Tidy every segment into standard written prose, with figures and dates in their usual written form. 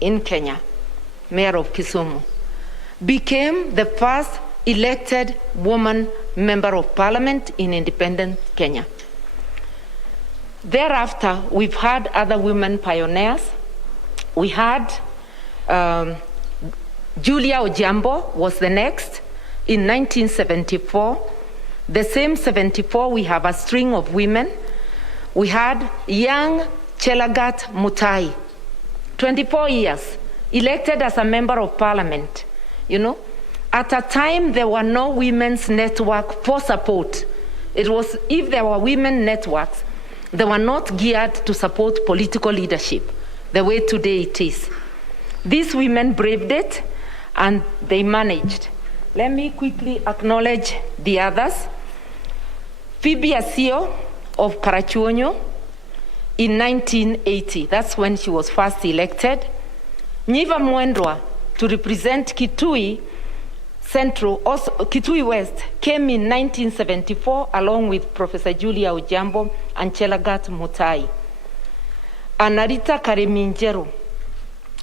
in Kenya, Mayor of Kisumu, became the first elected woman member of parliament in independent Kenya. Thereafter, we've had other women pioneers. We had Julia Ojambo was the next in 1974. The same 74, we have a string of women. We had young Chelagat Mutai, 24 years, elected as a member of parliament. You know, at a time there were no women's network for support. It was, if there were women networks, they were not geared to support political leadership the way today it is. These women braved it and they managed. Let me quickly acknowledge the others. Phoebe Isiolo of Karachuonyo in 1980, that's when she was first elected. Nyiva Mwendwa to represent Kitui Central, also Kitui West, came in 1974 along with Professor Julia Ojambo and Chelagat Mutai. Anarita Kareminjero,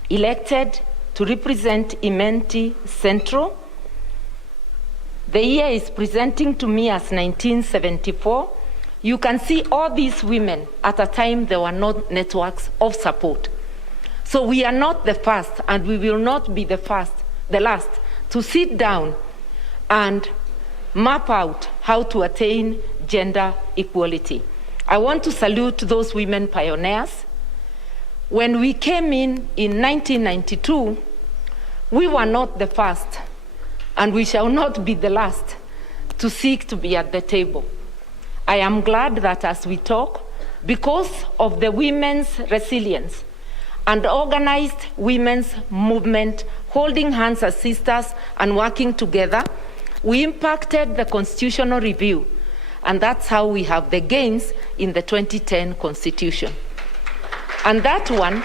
elected to represent Imenti Central. The year is presenting to me as 1974. You can see all these women at a time there were no networks of support. So we are not the first, and we will not be the last to sit down and map out how to attain gender equality. I want to salute those women pioneers. When we came in 1992, we were not the first, and we shall not be the last to seek to be at the table. I am glad that as we talk, because of the women's resilience and organized women's movement, holding hands as sisters and working together, we impacted the constitutional review, and that's how we have the gains in the 2010 Constitution. And that one,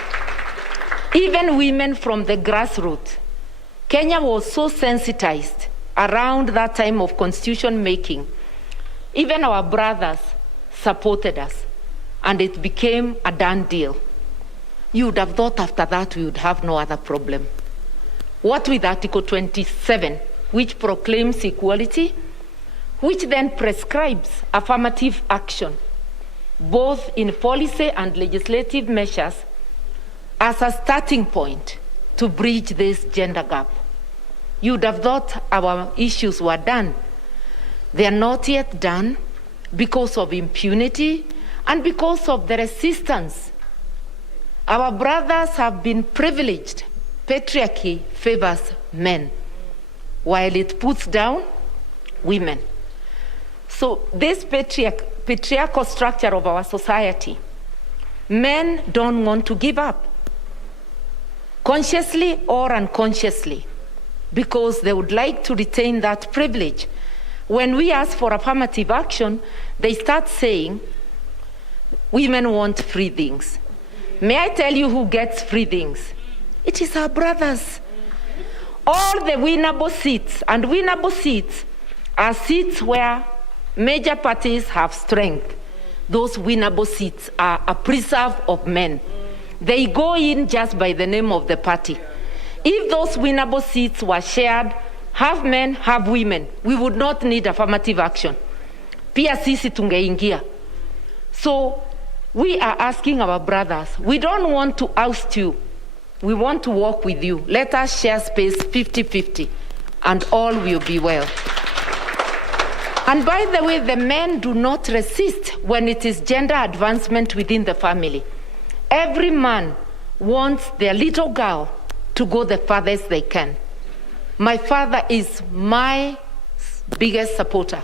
even women from the grassroots, Kenya was so sensitized around that time of constitution making. Even our brothers supported us, and it became a done deal. You would have thought after that we would have no other problem. What with Article 27, which proclaims equality, which then prescribes affirmative action, both in policy and legislative measures, as a starting point to bridge this gender gap. You would have thought our issues were done. They are not yet done because of impunity and because of the resistance. Our brothers have been privileged. Patriarchy favors men, while it puts down women. So this patriarchal structure of our society, men don't want to give up, consciously or unconsciously, because they would like to retain that privilege. When we ask for affirmative action, they start saying, women want free things. May I tell you who gets free things? It is our brothers. All the winnable seats, and winnable seats are seats where major parties have strength. Those winnable seats are a preserve of men. They go in just by the name of the party. If those winnable seats were shared, half men, half women, we would not need affirmative action. Pia sisi tungeingia. So we are asking our brothers, we don't want to oust you. We want to work with you. Let us share space 50-50, and all will be well. And by the way, the men do not resist when it is gender advancement within the family. Every man wants their little girl to go the farthest they can. My father is my biggest supporter.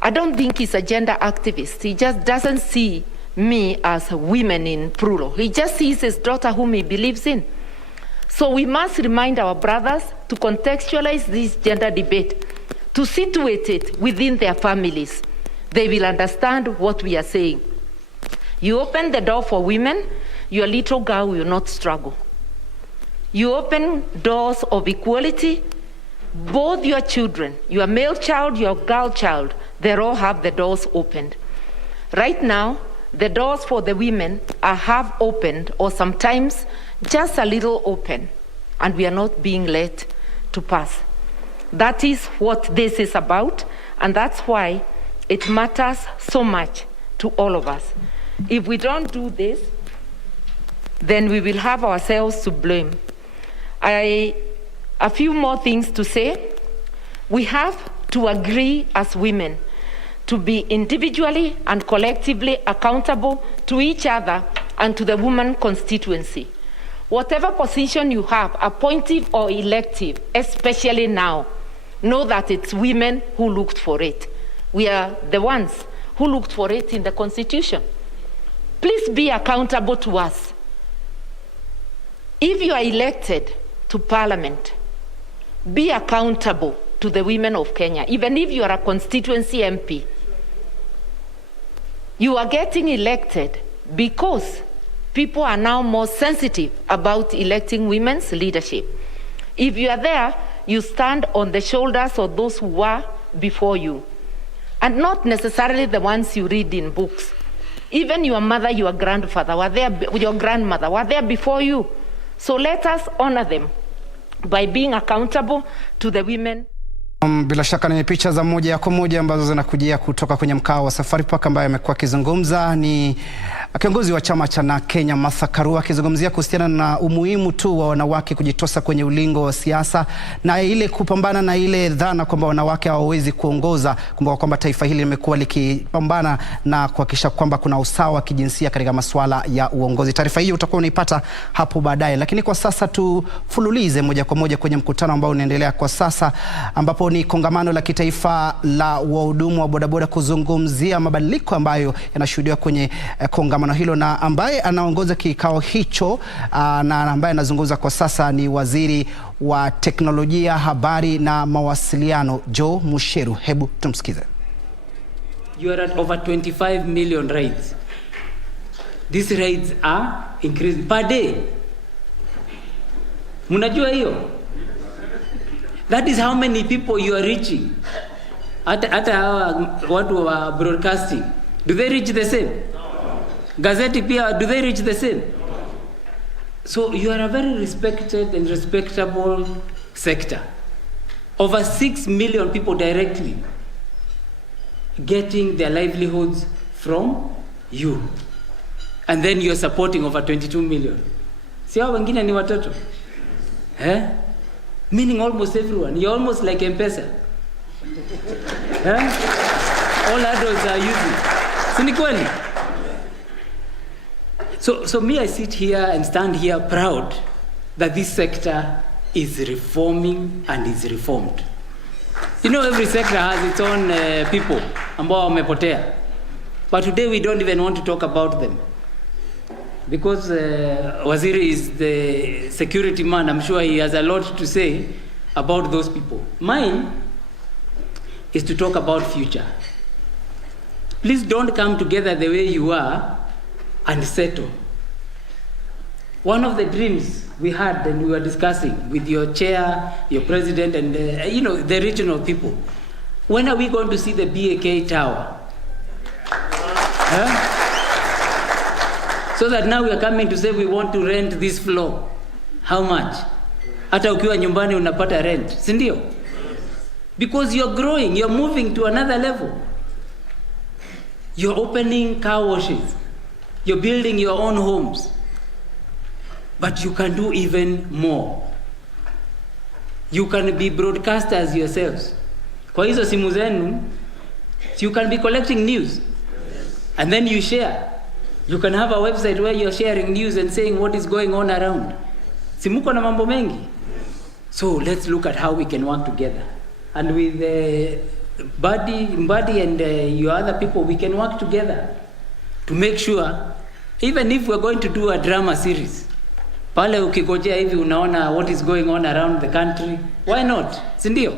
I don't think he's a gender activist. He just doesn't see me as women in plural. He just sees his daughter whom he believes in. So we must remind our brothers to contextualize this gender debate, to situate it within their families. They will understand what we are saying. You open the door for women, your little girl will not struggle. You open doors of equality, both your children, your male child, your girl child, they all have the doors opened. Right now, the doors for the women are half opened, or sometimes just a little open, and we are not being let to pass. That is what this is about, and that's why it matters so much to all of us. If we don't do this, then we will have ourselves to blame. A few more things to say. We have to agree as women to be individually and collectively accountable to each other and to the woman constituency. Whatever position you have, appointive or elective, especially now, know that it's women who looked for it. We are the ones who looked for it in the Constitution. Please be accountable to us. If you are elected to Parliament, be accountable to the women of Kenya, even if you are a constituency MP. You are getting elected because people are now more sensitive about electing women's leadership. If you are there, you stand on the shoulders of those who were before you, and not necessarily the ones you read in books. Even your mother, your grandfather, were there, your grandmother were there before you. So let us honor them by being accountable to the women. Bila shaka ni picha za moja kwa moja ambazo zinakujia kutoka kwenye mkao wa Safari Park, ambaye amekuwa akizungumza ni kiongozi wa chama cha Kenya Martha Karua, akizungumzia kuhusiana na umuhimu tu wa wanawake kujitosa kwenye ulingo wa siasa na ile kupambana na ile dhana kwamba wanawake hawawezi kuongoza, kwamba taifa hili limekuwa likipambana na kuhakikisha kwamba kuna usawa wa kijinsia katika masuala ya uongozi. Taarifa hii utakuwa unaipata hapo baadaye, lakini kwa sasa tufululize moja kwa moja kwenye mkutano ambao unaendelea kwa sasa, ambapo ni kongamano la kitaifa la wahudumu wa bodaboda kuzungumzia mabadiliko ambayo yanashuhudiwa kwenye kongamano hilo, na ambaye anaongoza kikao hicho na ambaye anazungumza kwa sasa ni waziri wa teknolojia, habari na mawasiliano Joe Musheru. Hebu tumsikize. You are at over 25 million rides. These rides are increasing per day. Mnajua hiyo? That is how many people you are reaching. Hata watu wa broadcasting, do they reach the same? Gazeti pia, do they reach the same? So you are a very respected and respectable sector. Over 6 million people directly getting their livelihoods from you. And then you are supporting over 22 million. Si hao wengine ni watoto? Meaning almost everyone. You're almost like M-Pesa. All adults are using. Si kweli? So me, I sit here and stand here proud that this sector is reforming and is reformed. You know, every sector has its own people ambao wamepotea. But today we don't even want to talk about them. Because Waziri is the security man, I'm sure he has a lot to say about those people. Mine is to talk about future. Please don't come together the way you are and settle. One of the dreams we had and we were discussing with your chair, your president, and the regional people. When are we going to see the BAK tower? So that now we are coming to say we want to rent this floor. How much? Hata ukiwa nyumbani unapata rent, si ndio? Because you're growing, you're moving to another level. You're opening car washes. You're building your own homes. But you can do even more. You can be broadcasters yourselves. Kwa hizo simu zenu, you can be collecting news. And then you share. You can have a website where you're sharing news and saying what is going on around. Simuko na mambo mengi. So let's look at how we can work together. And with Mbadi and your other people, we can work together to make sure, even if we're going to do a drama series, pale ukigojea hivi unaona what is going on around the country, why not? Sindio?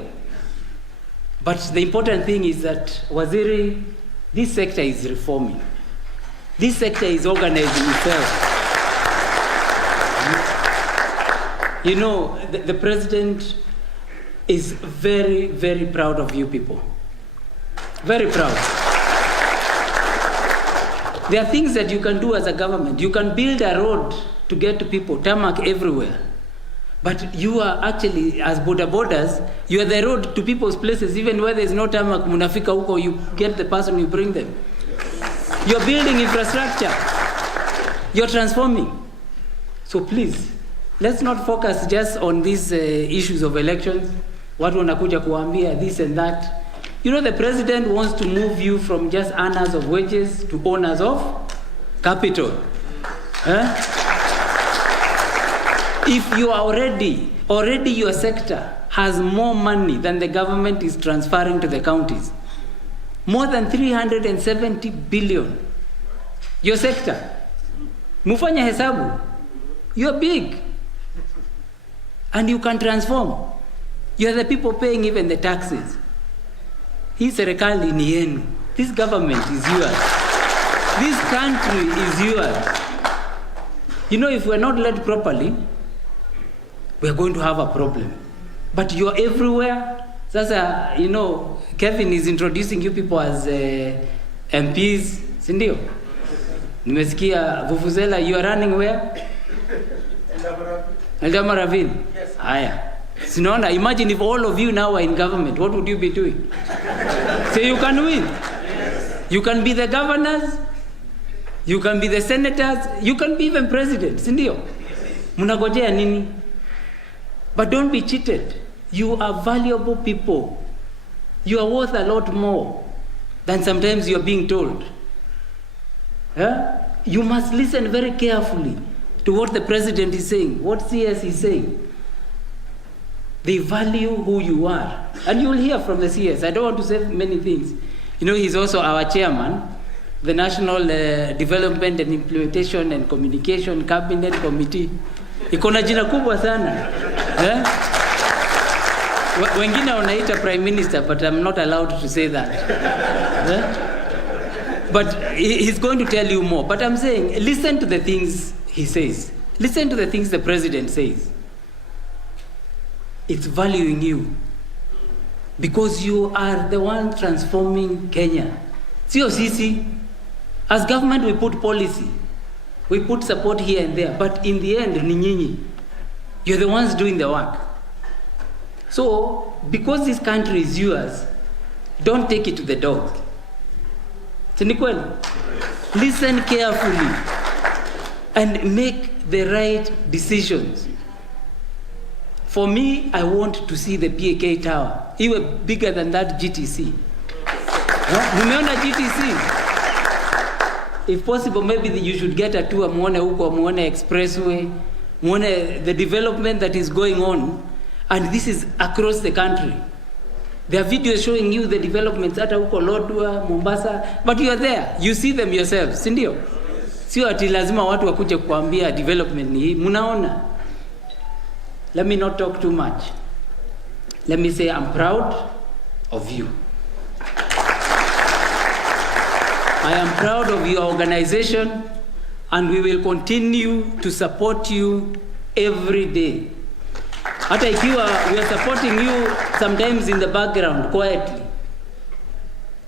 But the important thing is that, Waziri, this sector is reforming. This sector is organizing itself. You know, the president is very, very proud of you people. Very proud. There are things that you can do as a government. You can build a road to get to people, tarmac everywhere. But you are actually, as bodas, you are the road to people's places, even where there is no tarmac, munafika huko, you get the person, you bring them. You're building infrastructure. You're transforming. So please, let's not focus just on these issues of elections. Watu wanakuja kuambia this and that. You know, the president wants to move you from just earners of wages to owners of capital. If you are already your sector has more money than the government is transferring to the counties, more than 370 billion. Your sector, mufanya hesabu, you're big. And you can transform. You're the people paying even the taxes. Hii serikali ni yenu. This government is yours. This country is yours. You know, if we're not led properly, we're going to have a problem. But you're everywhere. Sasa, you know, Kevin is introducing you people as MPs. Sindio? Nimesikia Vuvuzela, you are running where? Eldama Ravine? Yes. Aya. Sinaona, imagine if all of you now are in government, what would you be doing? So you can win. Yes. You can be the governors, you can be the senators, you can be even president. Sindio? Munagojea nini? But don't be cheated. You are valuable people. You are worth a lot more than sometimes you're being told. You must listen very carefully to what the president is saying, what CS is saying. They value who you are. And you will hear from the CS. I don't want to say many things. You know, he's also our chairman, the National Development and Implementation and Communication Cabinet Committee. Iko na jina kubwa sana. Wengine wanaita prime minister, but I'm not allowed to say that. But he's going to tell you more. But I'm saying, listen to the things he says. Listen to the things the president says. It's valuing you. Because you are the one transforming Kenya. Sio sisi. As government, we put policy. We put support here and there. But in the end, ni nyinyi. You're the ones doing the work. So, because this country is yours, don't take it to the dog. Listen carefully and make the right decisions. For me, I want to see the PAK tower even bigger than that GTC. Nimeona GTC. If possible, maybe you should get a tour, muone huko, muone expressway, muone the development that is going on, and this is across the country. There are videos showing you the developments hata huko Lodwar, Mombasa, but you are there. You see them yourselves, si ndio? Sio ati lazima watu wakuje kuambia development ni hii. Munaona? Let me not talk too much. Let me say I'm proud of you. I am proud of your organization, and we will continue to support you every day. Hata ikiwa we are supporting you sometimes in the background quietly,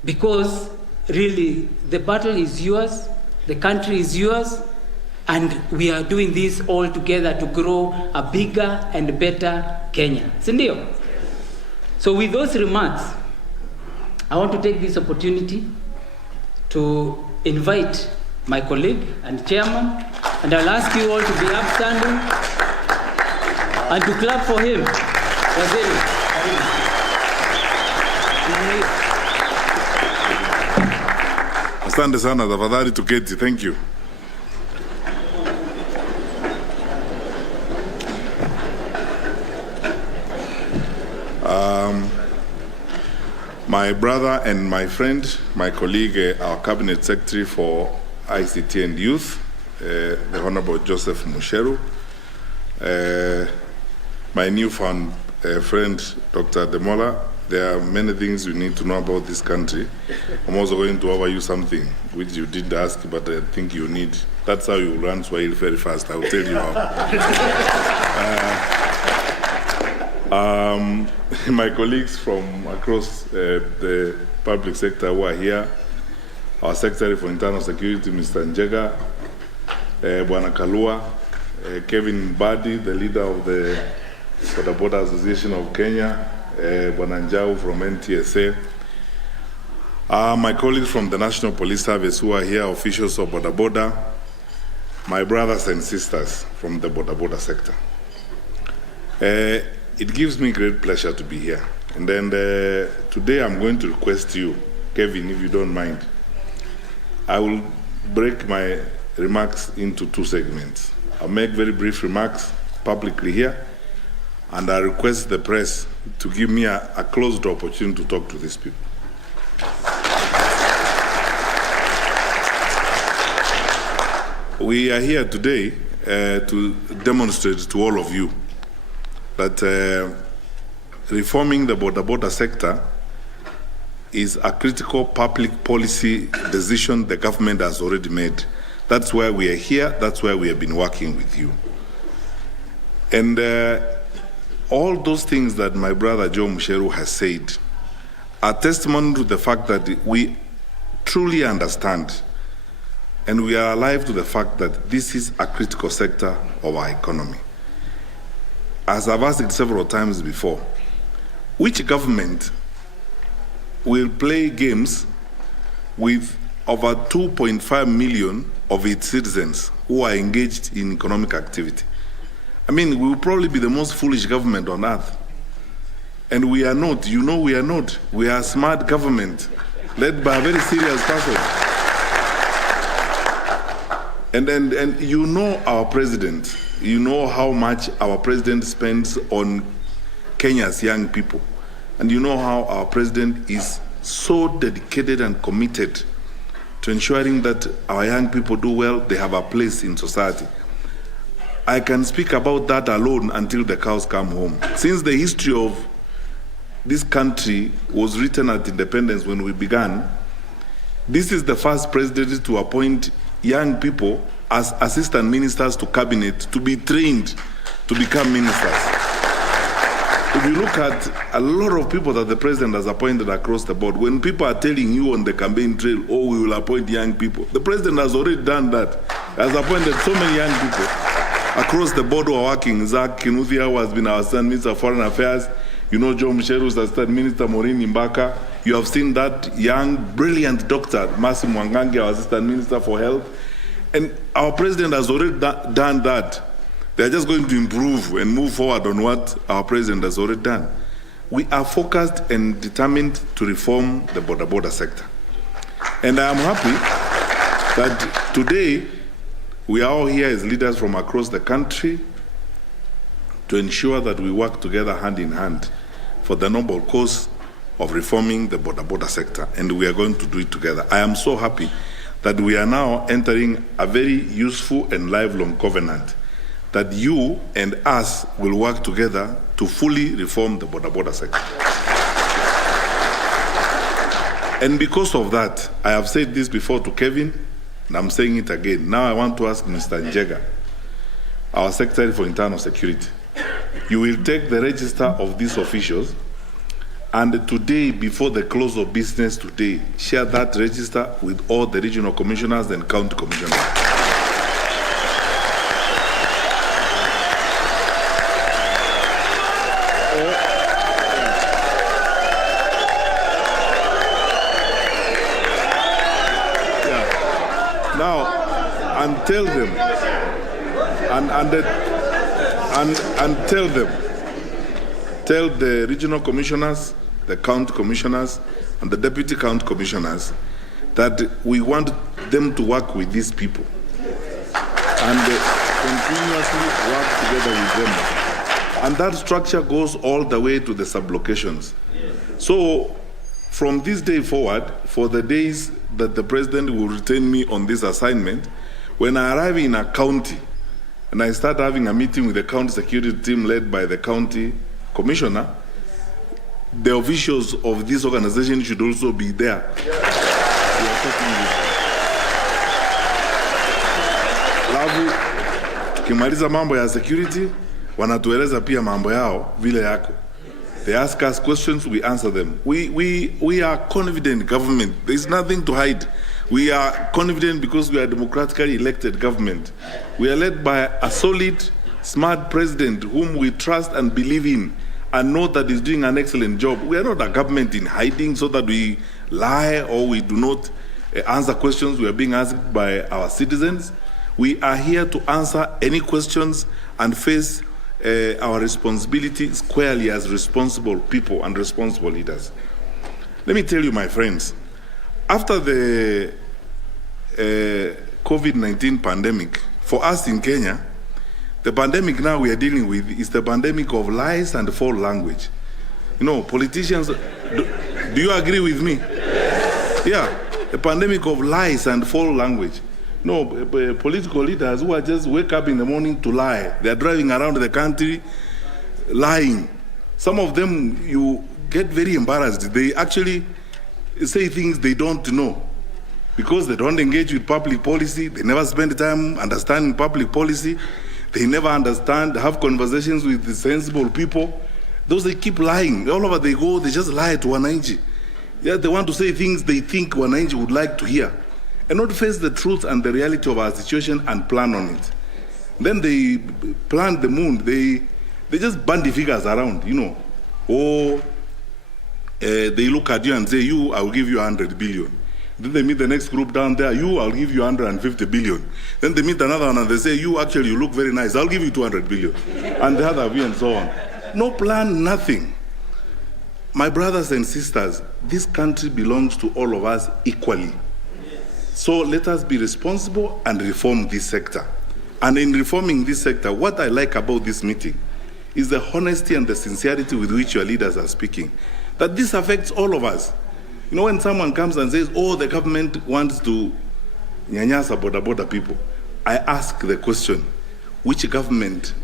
because really the battle is yours, the country is yours, and we are doing this all together to grow a bigger and better Kenya. Sindio? So with those remarks, I want to take this opportunity to invite my colleague and chairman, and I'll ask you all to be upstanding and to clap for him. Waziri. Asante sana, tafadhali tuketi. Thank you. My brother and my friend, my colleague, our cabinet secretary for ICT and Youth, the Honorable Joseph Musheru, my newfound friend, Dr. Demola. There are many things you need to know about this country. I'm also going to offer you something which you didn't ask, but I think you need. That's how you run Swahili very fast. I will tell you how. My colleagues from across the public sector who are here, our Secretary for Internal Security, Mr. Njega, Bwana Kalua, Kevin Mbadi, the leader of the Boda Association of Kenya, Bwananjau from NTSA, my colleagues from the National Police Service who are here, officials of Boda, my brothers and sisters from the Boda sector. It gives me great pleasure to be here. And then today I'm going to request you, Kevin, if you don't mind, I will break my remarks into 2 segments. I'll make very brief remarks publicly here, and I request the press to give me a closed opportunity to talk to these people. We are here today to demonstrate to all of you that reforming the Boda sector is a critical public policy decision the government has already made. That's why we are here. That's why we have been working with you. And all those things that my brother Joe Musheru has said are testimony to the fact that we truly understand and we are alive to the fact that this is a critical sector of our economy. As I've asked several times before, which government will play games with over 2.5 million of its citizens who are engaged in economic activity? I mean, we will probably be the most foolish government on earth. And we are not, you know we are not. We are a smart government led by a very serious person. And you know our president, you know how much our president spends on Kenya's young people. And you know how our president is so dedicated and committed to ensuring that our young people do well, they have a place in society. I can speak about that alone until the cows come home. Since the history of this country was written at independence when we began, this is the first president to appoint young people as assistant ministers to cabinet to be trained to become ministers. If you look at a lot of people that the president has appointed across the board, when people are telling you on the campaign trail, oh, we will appoint young people, the president has already done that. He has appointed so many young people across the board who are working. Zach Kinuthia, who has been our assistant minister of foreign affairs. You know Joe Musheru's assistant minister, Maureen Mbaka. You have seen that young, brilliant doctor, Mercy Mwangangi, our assistant minister for health. And our president has already done that. They're just going to improve and move forward on what our president has already done. We are focused and determined to reform the Boda sector. And I am happy that today we are all here as leaders from across the country to ensure that we work together hand in hand for the noble cause of reforming the Boda sector. And we are going to do it together. I am so happy that we are now entering a very useful and lifelong covenant that you and us will work together to fully reform the Boda sector. And because of that, I have said this before to Kevin, and I'm saying it again. Now I want to ask Mr. Njega, our Secretary for Internal Security, you will take the register of these officials and today, before the close of business today, share that register with all the regional commissioners and county commissioners. Now, and tell them, and tell them, tell the regional commissioners, the county commissioners, and the deputy county commissioners that we want them to work with these people and continuously work together with them. And that structure goes all the way to the sublocations. So, from this day forward, for the days that the president will retain me on this assignment, when I arrive in a county and I start having a meeting with the county security team led by the county commissioner, the officials of this organization should also be there. Alafu tukimaliza mambo ya security, wanatueleza pia mambo yao vile yako. They ask us questions, we answer them. We are confident government. There is nothing to hide. We are confident because we are a democratically elected government. We are led by a solid, smart president whom we trust and believe in and know that is doing an excellent job. We are not a government in hiding so that we lie or we do not answer questions we are being asked by our citizens. We are here to answer any questions and face our responsibility squarely as responsible people and responsible leaders. Let me tell you, my friends, after the COVID-19 pandemic, for us in Kenya, the pandemic now we are dealing with is the pandemic of lies and foul language. You know, politicians, do you agree with me? Yeah, the pandemic of lies and foul language. No, political leaders who are just wake up in the morning to lie. They are driving around the country lying. Some of them, you get very embarrassed. They actually say things they don't know because they don't engage with public policy. They never spend time understanding public policy. They never have conversations with the sensible people. Those they keep lying. All over they go, they just lie to wananchi. Yeah, they want to say things they think wananchi would like to hear and not face the truth and the reality of our situation and plan on it. Then they plant the moon. They just bandy figures around, you know. Or they look at you and say, you, I will give you 100 billion. Then they meet the next group down there, you, I'll give you 150 billion. Then they meet another one and they say, you, actually, you look very nice, I'll give you 200 billion. And the other way and so on. No plan, nothing. My brothers and sisters, this country belongs to all of us equally. So let us be responsible and reform this sector. And in reforming this sector, what I like about this meeting is the honesty and the sincerity with which your leaders are speaking. That this affects all of us. You know, when someone comes and says, oh, the government wants to nyanyasa boda people, I ask the question, which government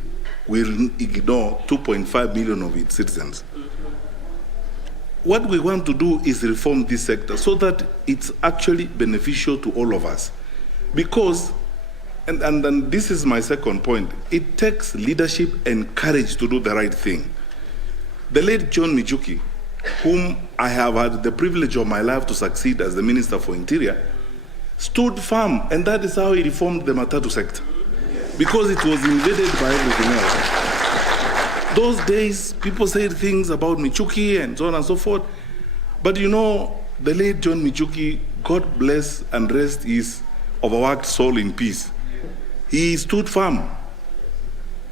will ignore 2.5 million of its citizens? What we want to do is reform this sector so that it's actually beneficial to all of us. Because, and this is my second point, it takes leadership and courage to do the right thing. The late John Michuki, whom I have had the privilege of my life to succeed as the Minister for Interior, stood firm, and that is how he reformed the Matatu sector, because it was invaded by everything else. Those days, people said things about Michuki and so on and so forth, but you know, the late John Michuki, God bless and rest his overworked soul in peace, he stood firm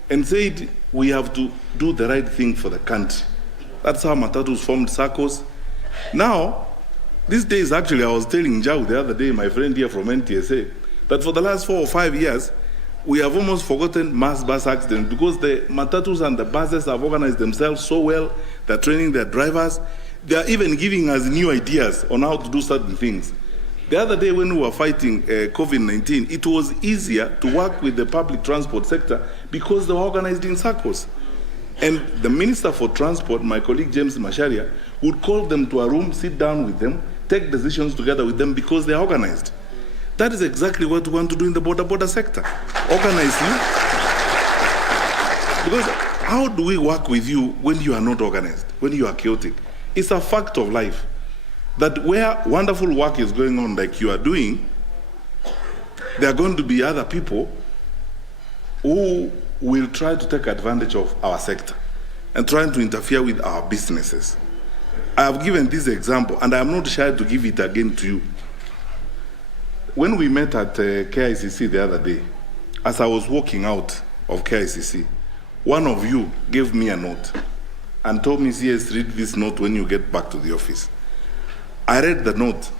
and said, we have to do the right thing for the country. That's how Matatus formed SACCOs. Now, these days, actually, I was telling Jau the other day, my friend here from NTSA, that for the last 4 or 5 years, we have almost forgotten mass bus accidents because the Matatus and the buses have organized themselves so well. They're training their drivers. They are even giving us new ideas on how to do certain things. The other day when we were fighting COVID-19, it was easier to work with the public transport sector because they were organized in SACCOs. And the Minister for Transport, my colleague James Macharia, would call them to a room, sit down with them, take decisions together with them because they are organized. That is exactly what we want to do in the border sector. Organize you. Because how do we work with you when you are not organized, when you are chaotic? It's a fact of life that where wonderful work is going on like you are doing, there are going to be other people who will try to take advantage of our sector and trying to interfere with our businesses. I have given this example, and I am not shy to give it again to you. When we met at KICC the other day, as I was walking out of KICC, one of you gave me a note and told me, CS, read this note when you get back to the office. I read the note.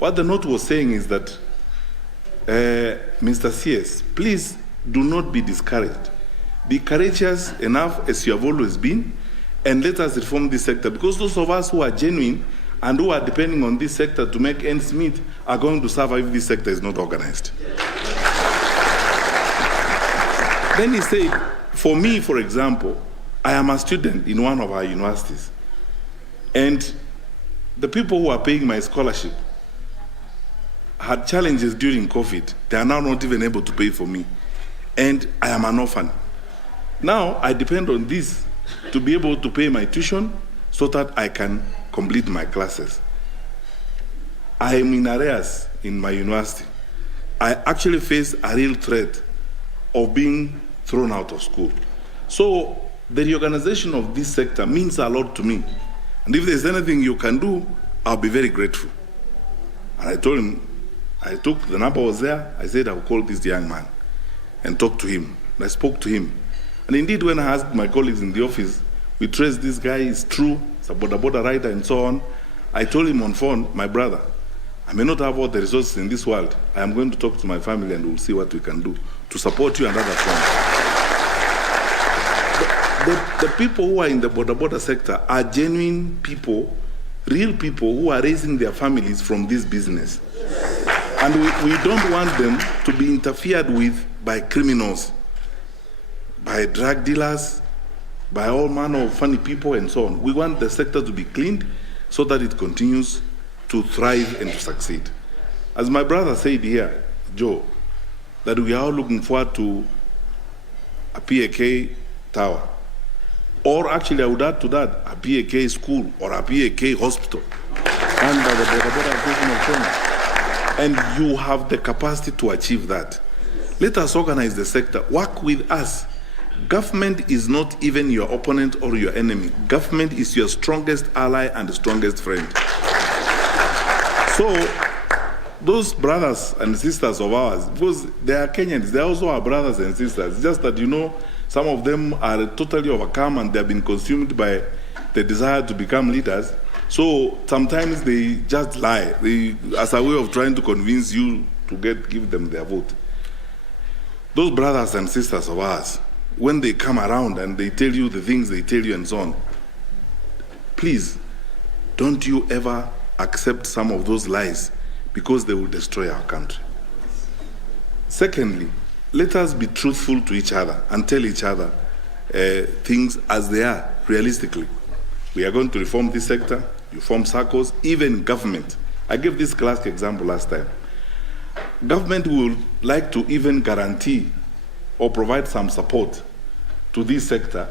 What the note was saying is that, Mr. CS, please do not be discouraged. Be courageous enough as you have always been, and let us reform this sector, because those of us who are genuine and who are depending on this sector to make ends meet are going to suffer if this sector is not organized. Then he said, for me, for example, I am a student in one of our universities, and the people who are paying my scholarship had challenges during COVID. They are now not even able to pay for me, and I am an orphan. Now I depend on this to be able to pay my tuition so that I can complete my classes. I am in arrears in my university, I actually faced a real threat of being thrown out of school. So the reorganization of this sector means a lot to me. And if there's anything you can do, I'll be very grateful. And I told him, I took the number was there, I said I'll call this young man and talk to him. And I spoke to him. And indeed, when I asked my colleagues in the office, we traced this guy is true, he's a Boda writer and so on. I told him on phone, my brother, I may not have all the resources in this world. I am going to talk to my family and we'll see what we can do to support you and other friends. The people who are in the Boda sector are genuine people, real people who are raising their families from this business. And we don't want them to be interfered with by criminals, by drug dealers, by all manner of funny people and so on. We want the sector to be cleaned so that it continues to thrive and to succeed. As my brother said here, Joe, that we are all looking forward to a PAK tower. Or actually, I would add to that, a PAK school or a PAK hospital under the Boda Government of Kenya. And you have the capacity to achieve that. Let us organize the sector. Work with us. Government is not even your opponent or your enemy. Government is your strongest ally and strongest friend. So, those brothers and sisters of ours, because they are Kenyans, they also are brothers and sisters. It's just that, you know, some of them are totally overcome and they have been consumed by the desire to become leaders. So sometimes they just lie, as a way of trying to convince you to give them their vote. Those brothers and sisters of ours, when they come around and they tell you the things they tell you and so on, please, don't you ever accept some of those lies, because they will destroy our country. Secondly, let us be truthful to each other and tell each other things as they are, realistically. We are going to reform this sector, you form circles, even government. I gave this classic example last time. Government would like to even guarantee or provide some support to this sector.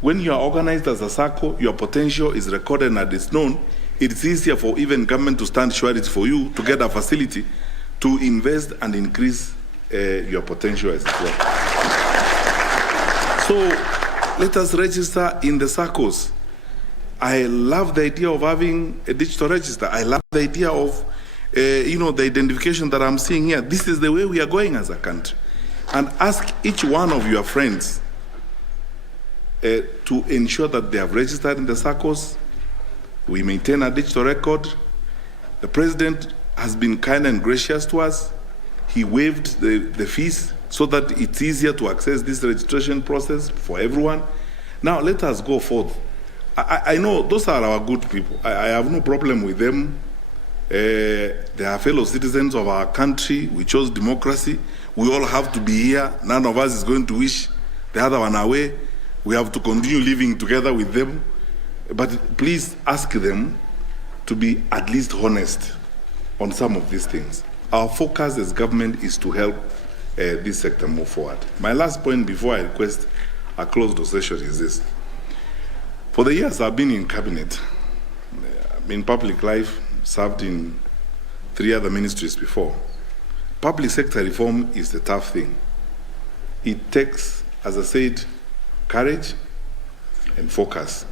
When you are organized as a circle, your potential is recorded and it's known. It's easier for even government to stand surety for you to get a facility to invest and increase your potential as well. So let us register in the circles. I love the idea of having a digital register. I love the idea of the identification that I'm seeing here. This is the way we are going as a country. And ask each one of your friends to ensure that they have registered in the circles. We maintain a digital record. The president has been kind and gracious to us. He waived the fees so that it's easier to access this registration process for everyone. Now let us go forth. I know those are our good people. I have no problem with them. They are fellow citizens of our country. We chose democracy. We all have to be here. None of us is going to wish the other one away. We have to continue living together with them. But please ask them to be at least honest on some of these things. Our focus as government is to help this sector move forward. My last point before I request a closed session is this. For the years I've been in cabinet, in public life, served in 3 other ministries before. Public sector reform is the tough thing. It takes, as I said, courage and focus.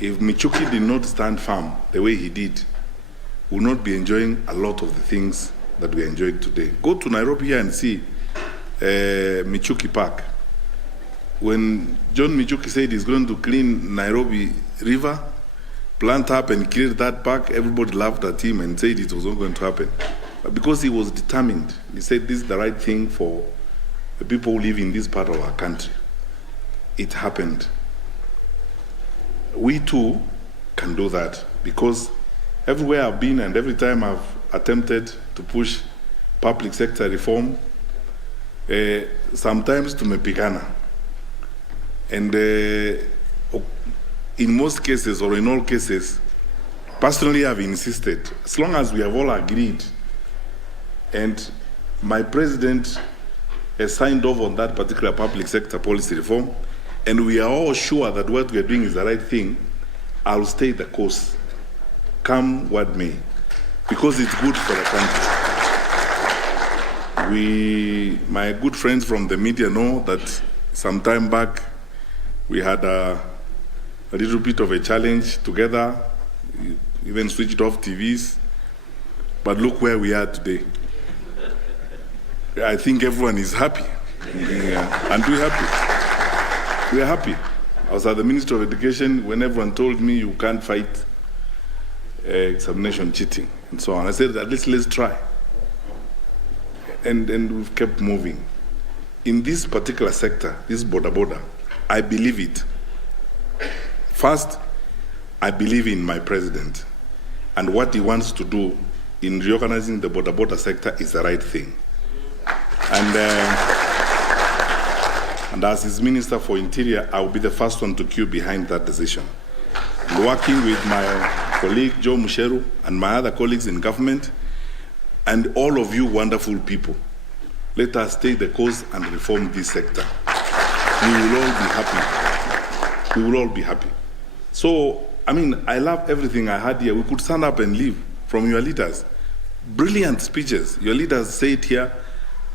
If Michuki did not stand firm the way he did, we will not be enjoying a lot of the things that we are enjoying today. Go to Nairobi here and see Michuki Park. When John Michuki said he's going to clean Nairobi River, plant up and create that park, everybody laughed at him and said it was not going to happen. But because he was determined, he said this is the right thing for the people who live in this part of our country. It happened. We too can do that, because everywhere I've been and every time I've attempted to push public sector reform, sometimes tumepigana. And in most cases, or in all cases, personally I've insisted, as long as we have all agreed and my president has signed off on that particular public sector policy reform, and we are all sure that what we are doing is the right thing, I'll stay the course, come what may. because it's good for the country. My good friends from the media know that some time back we had a little bit of a challenge together, we even switched off TVs, but look where we are today. I think everyone is happy, and we're happy. We are happy. I was at the Ministry of Education when everyone told me you can't fight examination cheating and so on. I said, at least let's try. And we've kept moving. In this particular sector, this Boda, I believe it. First, I believe in my president. And what he wants to do in reorganizing the Boda sector is the right thing. And as his Minister for Interior, I will be the first one to queue behind that decision. And working with my colleague, Joe Musheru, and my other colleagues in government, and all of you wonderful people, let us take the course and reform this sector. We will all be happy. We will all be happy. So, I mean, I love everything I had here. We could stand up and leave from your leaders. Brilliant speeches. Your leaders say it here.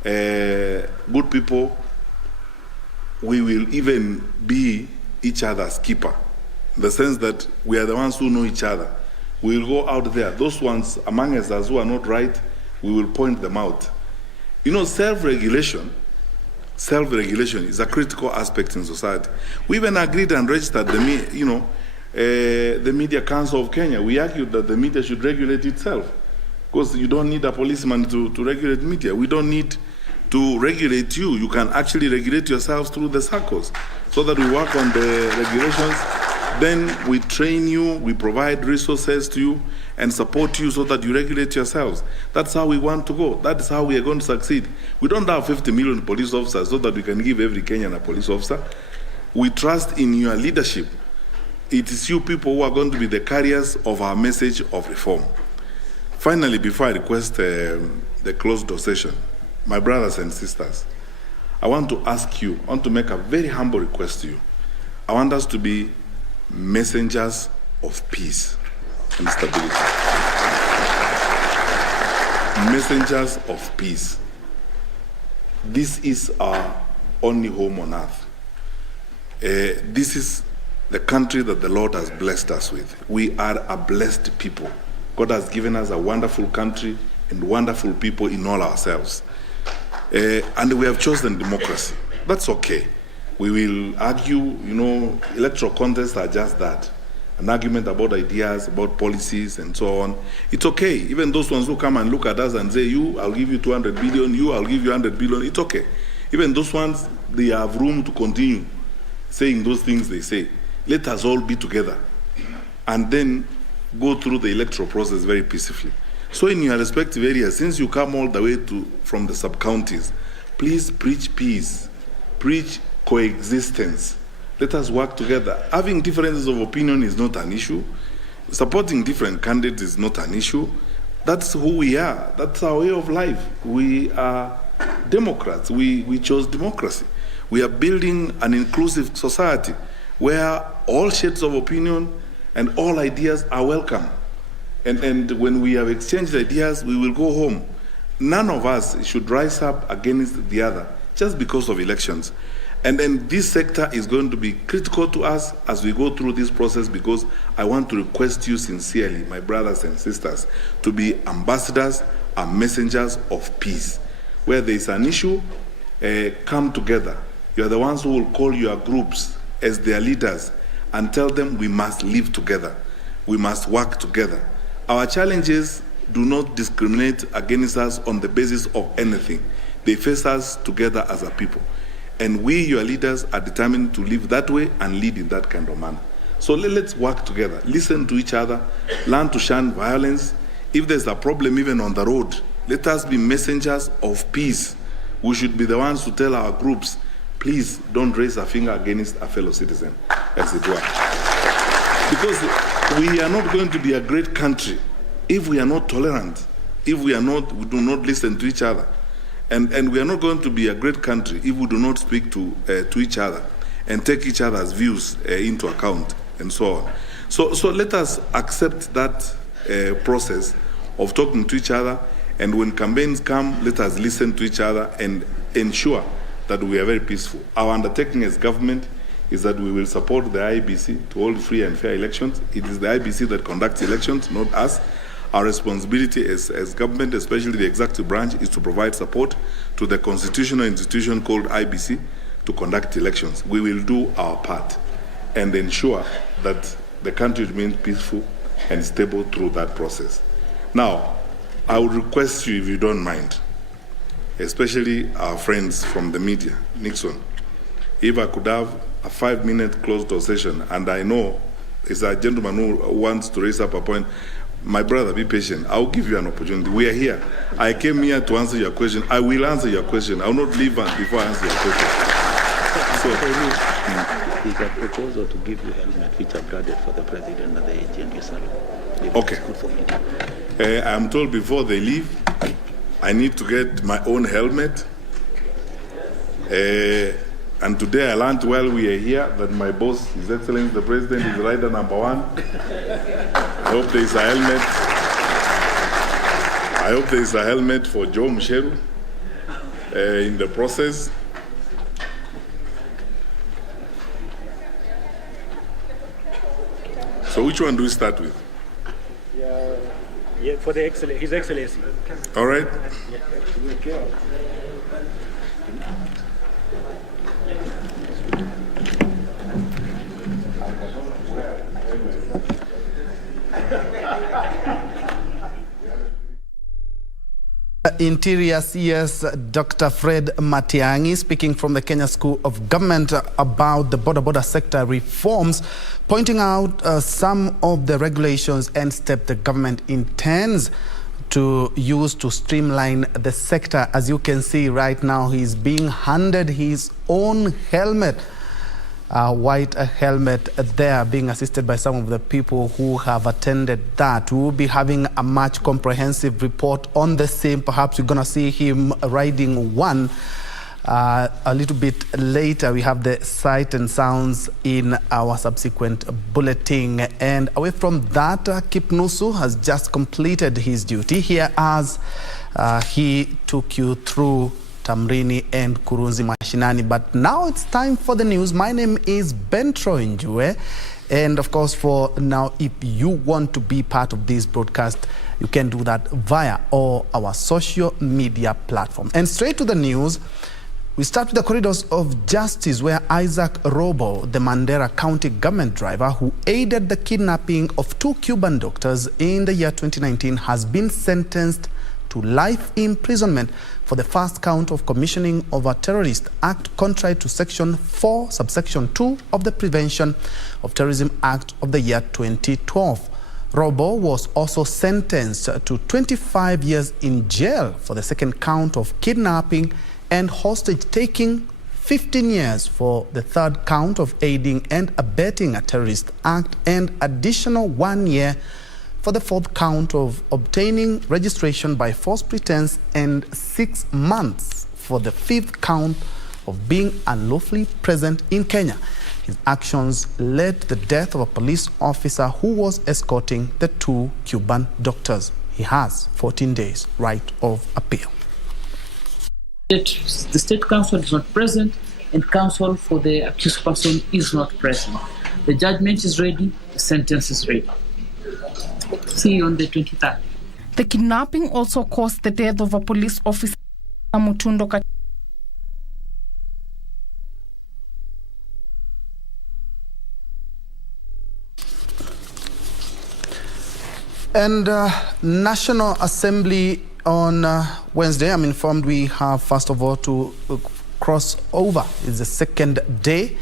Good people, we will even be each other's keeper. In the sense that we are the ones who know each other. We will go out there. Those ones among us who are not right, we will point them out. You know, self-regulation is a critical aspect in society. We even agreed and registered the Media Council of Kenya. We argued that the media should regulate itself, because you don't need a policeman to regulate media. We don't need to regulate you. You can actually regulate yourselves through the circles, so that we work on the regulations. Then we train you, we provide resources to you and support you so that you regulate yourselves. That's how we want to go. That is how we are going to succeed. We don't have 50 million police officers so that we can give every Kenyan a police officer. We trust in your leadership. It is you people who are going to be the carriers of our message of reform. Finally, before I request the closed door session, my brothers and sisters, I want to ask you, I want to make a very humble request to you. I want us to be messengers of peace and stability. Messengers of peace. This is our only home on earth. This is the country that the Lord has blessed us with. We are a blessed people. God has given us a wonderful country and wonderful people in all ourselves. And we have chosen democracy. That's okay. We will argue, electoral contests are just that. An argument about ideas, about policies, and so on. It's okay. Even those ones who come and look at us and say, I'll give you 200 billion, I'll give you 100 billion, it's okay. Even those ones, they have room to continue saying those things they say. Let us all be together and then go through the electoral process very peacefully. So in your respective areas, since you come all the way from the sub-counties, please preach peace, preach coexistence. Let us work together. Having differences of opinion is not an issue. Supporting different candidates is not an issue. That's who we are. That's our way of life. We are Democrats. We chose democracy. We are building an inclusive society where all shades of opinion and all ideas are welcome. And when we have exchanged ideas, we will go home. None of us should rise up against the other just because of elections. And then this sector is going to be critical to us as we go through this process, because I want to request you sincerely, my brothers and sisters, to be ambassadors and messengers of peace. Where there is an issue, come together. You are the ones who will call your groups as their leaders and tell them we must live together. We must work together. Our challenges do not discriminate against us on the basis of anything. They face us together as a people. And we, your leaders, are determined to live that way and lead in that kind of manner. So let's work together, listen to each other, learn to shun violence. If there's a problem even on the road, let us be messengers of peace. We should be the ones to tell our groups, please don't raise a finger against a fellow citizen, as it were. Because we are not going to be a great country if we are not tolerant, if we do not listen to each other. And we are not going to be a great country if we do not speak to each other and take each other's views into account and so on. So let us accept that process of talking to each other. And when campaigns come, let us listen to each other and ensure that we are very peaceful. Our undertaking as government is that we will support the IEBC to hold free and fair elections. It is the IEBC that conducts elections, not us. Our responsibility as government, especially the executive branch, is to provide support to the constitutional institution called IEBC to conduct elections. We will do our part and ensure that the country remains peaceful and stable through that process. Now, I would request you, if you don't mind, especially our friends from the media, Nixon, if I could have a 5-minute closed-door session, and I know it's a gentleman who wants to raise up a point. My brother, be patient. I'll give you an opportunity. We are here. I came here to answer your question. I will answer your question. I will not leave before I answer your question. So, there's a proposal to give you helmet which are graded for the president and the AG and Isiolo. Okay. I am told before they leave, I need to get my own helmet. And today I learned while we are here that my boss, His Excellency the President, is rider number 1. I hope there is a helmet. I hope there is a helmet for Joe Musheru in the process. So which one do we start with? Yeah, for the His Excellency. All right. Yeah. Interior CS Dr. Fred Matiang'i speaking from the Kenya School of Government about the Boda sector reforms, pointing out some of the regulations and steps the government intends to use to streamline the sector. As you can see right now, he's being handed his own helmet, white helmet there, being assisted by some of the people who have attended that. We will be having a much comprehensive report on the same. Perhaps we're going to see him riding one a little bit later. We have the sight and sounds in our subsequent bulletin. And away from that, Kip Nusu has just completed his duty here as he took you through Tamrini and Kurunzi Mashinani. But now it's time for the news. My name is Bentro Njue. And of course, for now, if you want to be part of this broadcast, you can do that via all our social media platforms. And straight to the news, we start with the corridors of justice, where Isaac Robo, the Mandera County government driver who aided the kidnapping of 2 Cuban doctors in the year 2019, has been sentenced to life imprisonment for the first count of commissioning of a terrorist act contrary to Section 4, subsection 2 of the Prevention of Terrorism Act of the year 2012. Robo was also sentenced to 25 years in jail for the second count of kidnapping and hostage-taking, 15 years for the third count of aiding and abetting a terrorist act, and additional 1 year for the fourth count of obtaining registration by false pretense, and 6 months for the fifth count of being unlawfully present in Kenya. His actions led to the death of a police officer who was escorting the 2 Cuban doctors. He has 14 days right of appeal. The State Counsel is not present, and counsel for the accused person is not present. The judgment is ready, the sentence is ready. See you on the 23rd. The kidnapping also caused the death of a police officer, Mutundo. And National Assembly on Wednesday, I'm informed we have first of all to cross over. It's the second day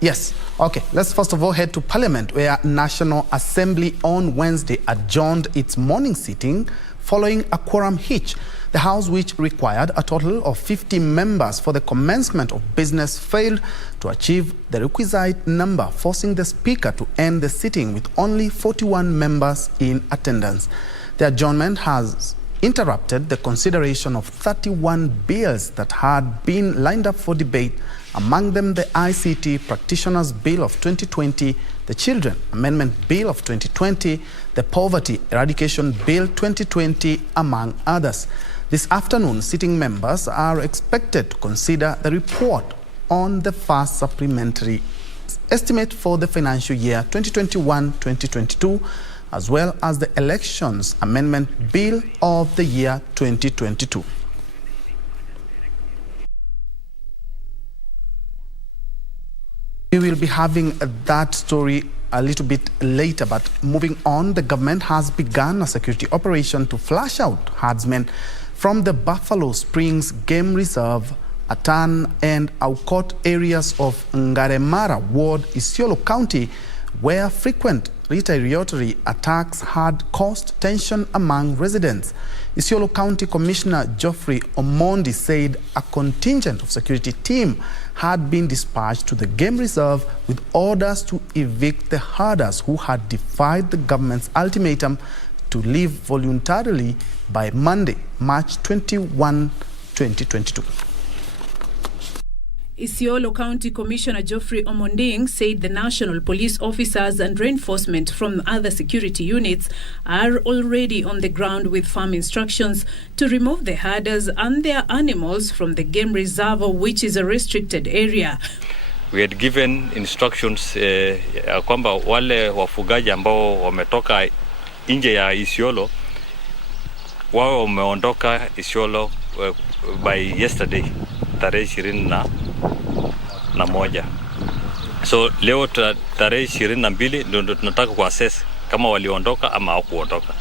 Yes, okay. Let's first of all head to Parliament, where National Assembly on Wednesday adjourned its morning sitting following a quorum hitch. The House, which required a total of 50 members for the commencement of business, failed to achieve the requisite number, forcing the Speaker to end the sitting with only 41 members in attendance. The adjournment has interrupted the consideration of 31 bills that had been lined up for debate, among them the ICT Practitioners Bill of 2020, the Children Amendment Bill of 2020, the Poverty Eradication Bill 2020, among others. This afternoon, sitting members are expected to consider the report on the first supplementary estimate for the financial year 2021-2022, as well as the Elections Amendment Bill of the year 2022. We will be having that story a little bit later, but moving on, the government has begun a security operation to flush out herdsmen from the Buffalo Springs Game Reserve, Atan and Aukot areas of Ngaremara Ward, Isiolo County, where frequent retaliatory attacks had caused tension among residents. Isiolo County Commissioner Geoffrey Omondi said a contingent of security team had been dispatched to the game reserve with orders to evict the herders who had defied the government's ultimatum to leave voluntarily by Monday, March 21, 2022. Isiolo County Commissioner Geoffrey Omondi said the national police officers and reinforcement from other security units are already on the ground with firm instructions to remove the herders and their animals from the game reserve, which is a restricted area. We had given instructions kwamba wale wafugaji ambao wametoka nje ya Isiolo wao wameondoka Isiolo by yesterday, tarehe 21. So leo tarehe 22 ndio tunataka kuassess kama waliondoka ama hawakuondoka.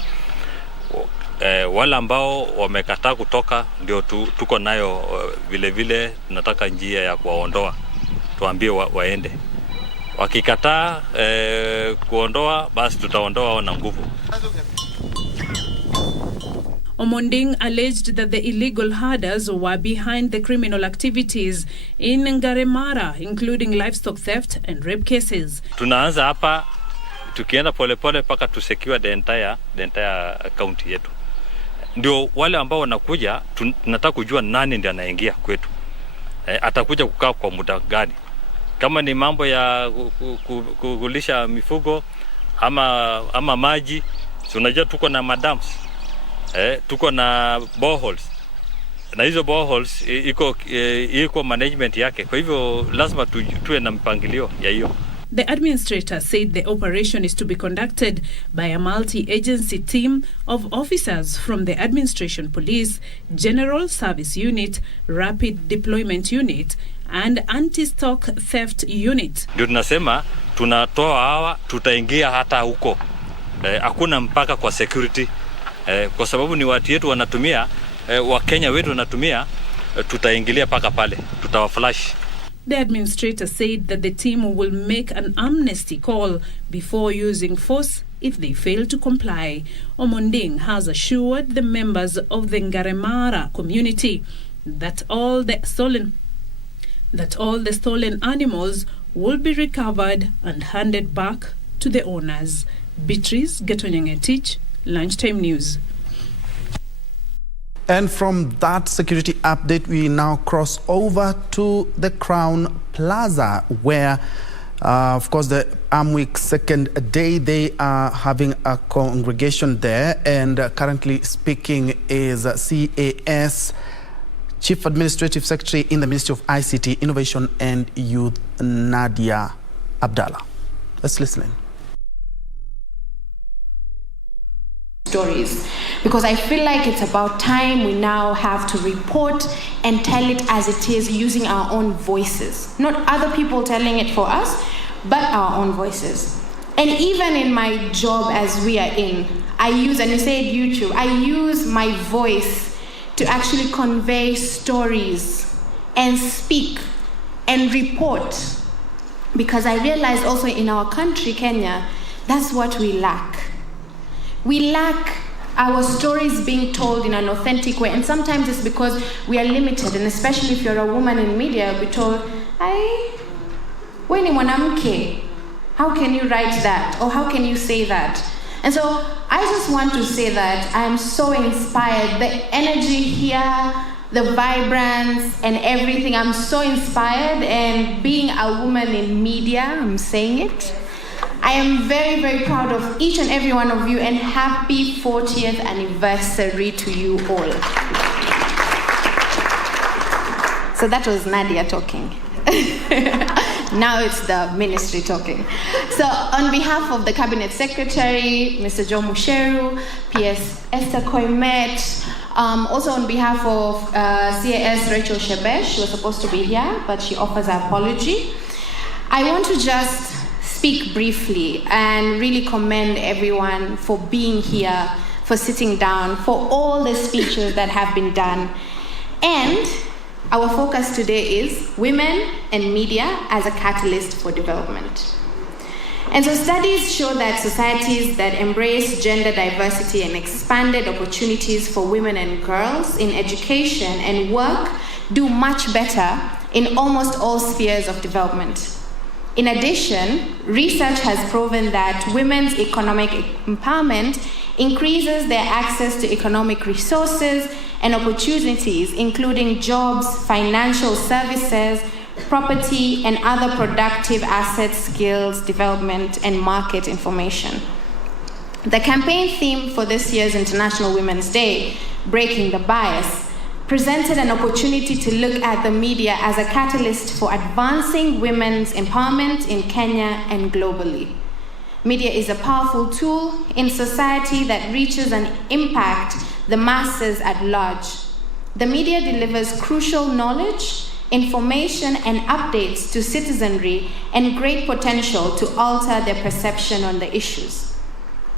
Wale ambao wamekataa kutoka ndio tuko nayo vile vile tunataka njia ya kuwaondoa, tuambie waende. Wakikataa kuondoa basi tutaondoa na nguvu. Omondi alleged that the illegal herders were behind the criminal activities in Ngaremara, including livestock theft and rape cases. Tunaanza hapa tukienda polepole paka to secure the entire county yetu. Ndio wale ambao wanakuja tunataka kujua nani ndiye anaingia kwetu. Atakuja kukaa kwa muda gani? Kama ni mambo ya kulisha mifugo ama maji, tunajua tuko na madams. Tuko na boreholes. Na hizo boreholes iko management yake. Kwa hivyo lazima tuwe na mpangilio ya hiyo. The administrator said the operation is to be conducted by a multi-agency team of officers from the Administration Police, General Service Unit, Rapid Deployment Unit, and Anti-Stock Theft Unit. Ndio tunasema tunatoa hawa, tutaingia hata huko. Hakuna mpaka kwa security. Kwa sababu ni watu yetu wanatumia, Wakenya wetu wanatumia, tutaingilia paka pale, tutawaflash. The administrator said that the team will make an amnesty call before using force if they fail to comply. Omondi has assured the members of the Ngaremara community that all the stolen animals will be recovered and handed back to the owners. Beatrice Gatonyangetich, Lunchtime News. And from that security update, we now cross over to the Crown Plaza, where, of course, the Arm Week second day, they are having a congregation there. And currently speaking is CAS Chief Administrative Secretary in the Ministry of ICT, Innovation and Youth, Nadia Abdallah. Let's listen in. Stories, because I feel like it's about time we now have to report and tell it as it is using our own voices, not other people telling it for us, but our own voices. And even in my job as we are in, I use, and you said YouTube, I use my voice to actually convey stories and speak and report, because I realize also in our country, Kenya, that's what we lack. We lack our stories being told in an authentic way, and sometimes it's because we are limited, and especially if you're a woman in media, you'll be told, wewe ni mwanamke, how can you write that, or how can you say that? And so I just want to say that I'm so inspired. The energy here, the vibrance and everything, I'm so inspired. And being a woman in media, I'm saying it, I am very, very proud of each and every one of you, and happy 40th anniversary to you all. So that was Nadia talking. Now it's the ministry talking. So on behalf of the Cabinet Secretary, Mr. Joe Musheru, PS Esther Koimet, also on behalf of CAS Rachel Shebesh, she was supposed to be here, but she offers her apology. I want to just speak briefly and really commend everyone for being here, for sitting down, for all the speeches that have been done. And our focus today is women and media as a catalyst for development. And so studies show that societies that embrace gender diversity and expanded opportunities for women and girls in education and work do much better in almost all spheres of development. In addition, research has proven that women's economic empowerment increases their access to economic resources and opportunities, including jobs, financial services, property, and other productive assets, skills, development, and market information. The campaign theme for this year's International Women's Day, Breaking the Bias, presented an opportunity to look at the media as a catalyst for advancing women's empowerment in Kenya and globally. Media is a powerful tool in society that reaches and impacts the masses at large. The media delivers crucial knowledge, information, and updates to citizenry and great potential to alter their perception on the issues.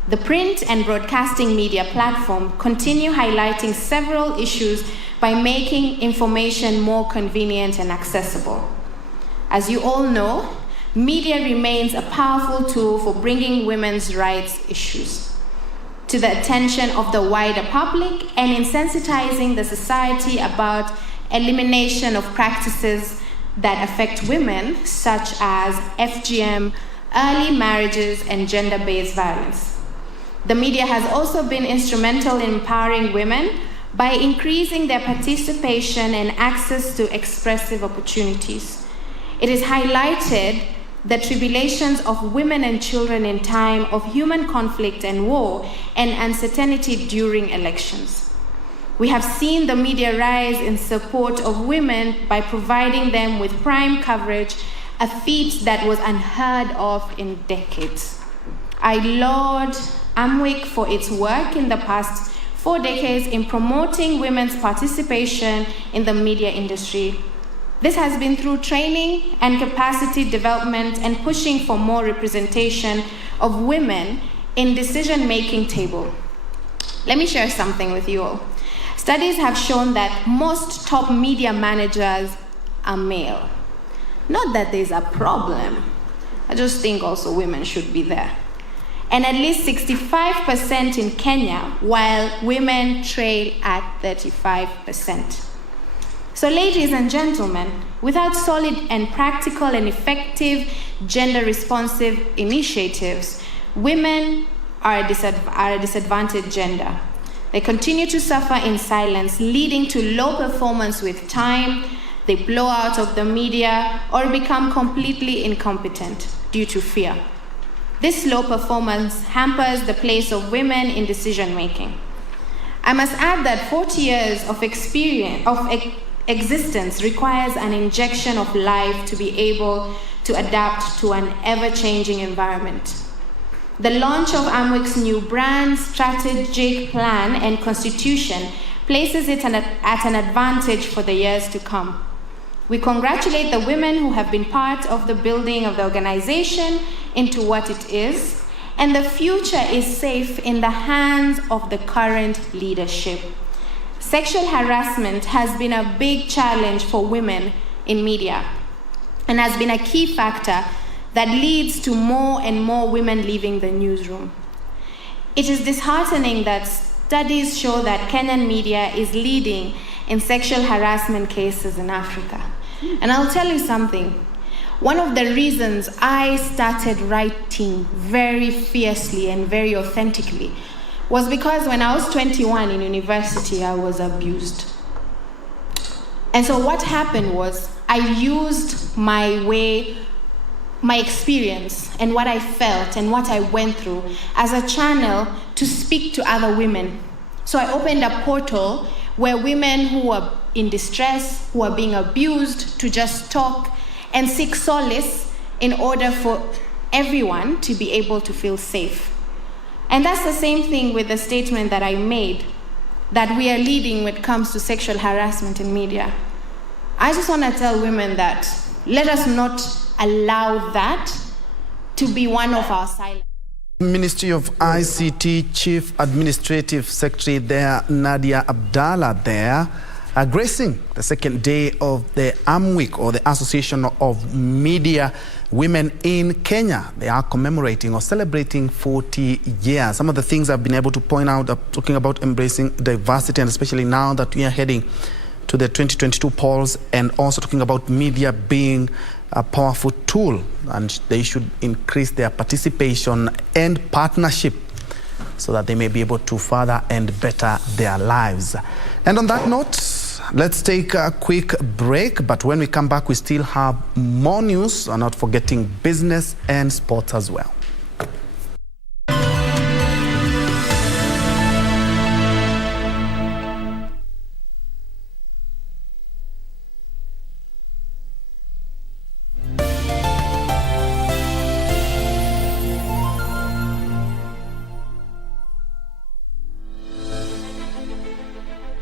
The print and broadcasting media platform continue highlighting several issues by making information more convenient and accessible. As you all know, media remains a powerful tool for bringing women's rights issues to the attention of the wider public and in sensitizing the society about elimination of practices that affect women, such as FGM, early marriages, and gender-based violence. The media has also been instrumental in empowering women by increasing their participation and access to expressive opportunities. It has highlighted the tribulations of women and children in time of human conflict and war and uncertainty during elections. We have seen the media rise in support of women by providing them with prime coverage, a feat that was unheard of in decades. I laud Amwick for its work in the past 4 decades in promoting women's participation in the media industry. This has been through training and capacity development and pushing for more representation of women in decision-making table. Let me share something with you all. Studies have shown that most top media managers are male. Not that there's a problem. I just think also women should be there. And at least 65% in Kenya, while women trail at 35%. So ladies and gentlemen, without solid and practical and effective gender-responsive initiatives, women are a disadvantaged gender. They continue to suffer in silence, leading to low performance with time. They blow out of the media or become completely incompetent due to fear. This low performance hampers the place of women in decision-making. I must add that 40 years of existence requires an injection of life to be able to adapt to an ever-changing environment. The launch of Amwick's new brand, strategic plan, and constitution places it at an advantage for the years to come. We congratulate the women who have been part of the building of the organization into what it is, and the future is safe in the hands of the current leadership. Sexual harassment has been a big challenge for women in media and has been a key factor that leads to more and more women leaving the newsroom. It is disheartening that studies show that Kenyan media is leading in sexual harassment cases in Africa. And I'll tell you something. One of the reasons I started writing very fiercely and very authentically was because when I was 21 in university, I was abused. And so what happened was I used my experience and what I felt and what I went through as a channel to speak to other women. So I opened a portal where women who are in distress, who are being abused, to just talk and seek solace in order for everyone to be able to feel safe. And that's the same thing with the statement that I made, that we are leading when it comes to sexual harassment in media. I just want to tell women that let us not allow that to be one of our silence. Ministry of ICT Chief Administrative Secretary there, Nadia Abdallah there, gracing the second day of the Week, or the Association of Media Women in Kenya. They are commemorating or celebrating 40 years. Some of the things I've been able to point out are talking about embracing diversity, and especially now that we are heading to the 2022 polls, and also talking about media being a powerful tool, and they should increase their participation and partnership so that they may be able to further and better their lives. And on that note, let's take a quick break, but when we come back, we still have more news, and not forgetting business and sports as well.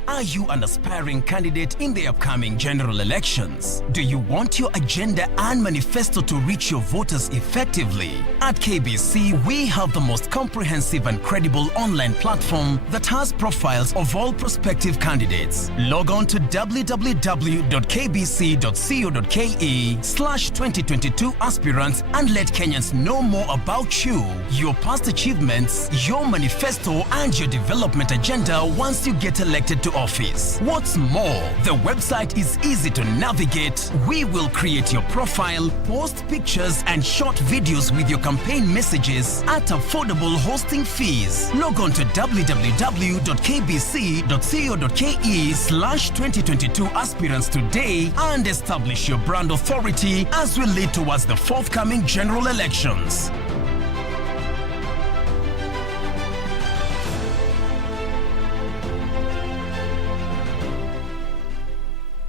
Are you an aspiring candidate in the upcoming general elections? Do you want your agenda and manifesto to reach your voters effectively? At KBC, we have the most comprehensive and credible online platform that has profiles of all prospective candidates. Log on to www.kbc.co.ke/2022 aspirants and let Kenyans know more about you, your past achievements, your manifesto, and your development agenda once you get elected to office. What's more, the website is easy to navigate. We will create your profile, post pictures and short videos with your campaign messages at affordable hosting fees. Log on to www.kbc.co.ke/2022 aspirants today and establish your brand authority as we lead towards the forthcoming general elections.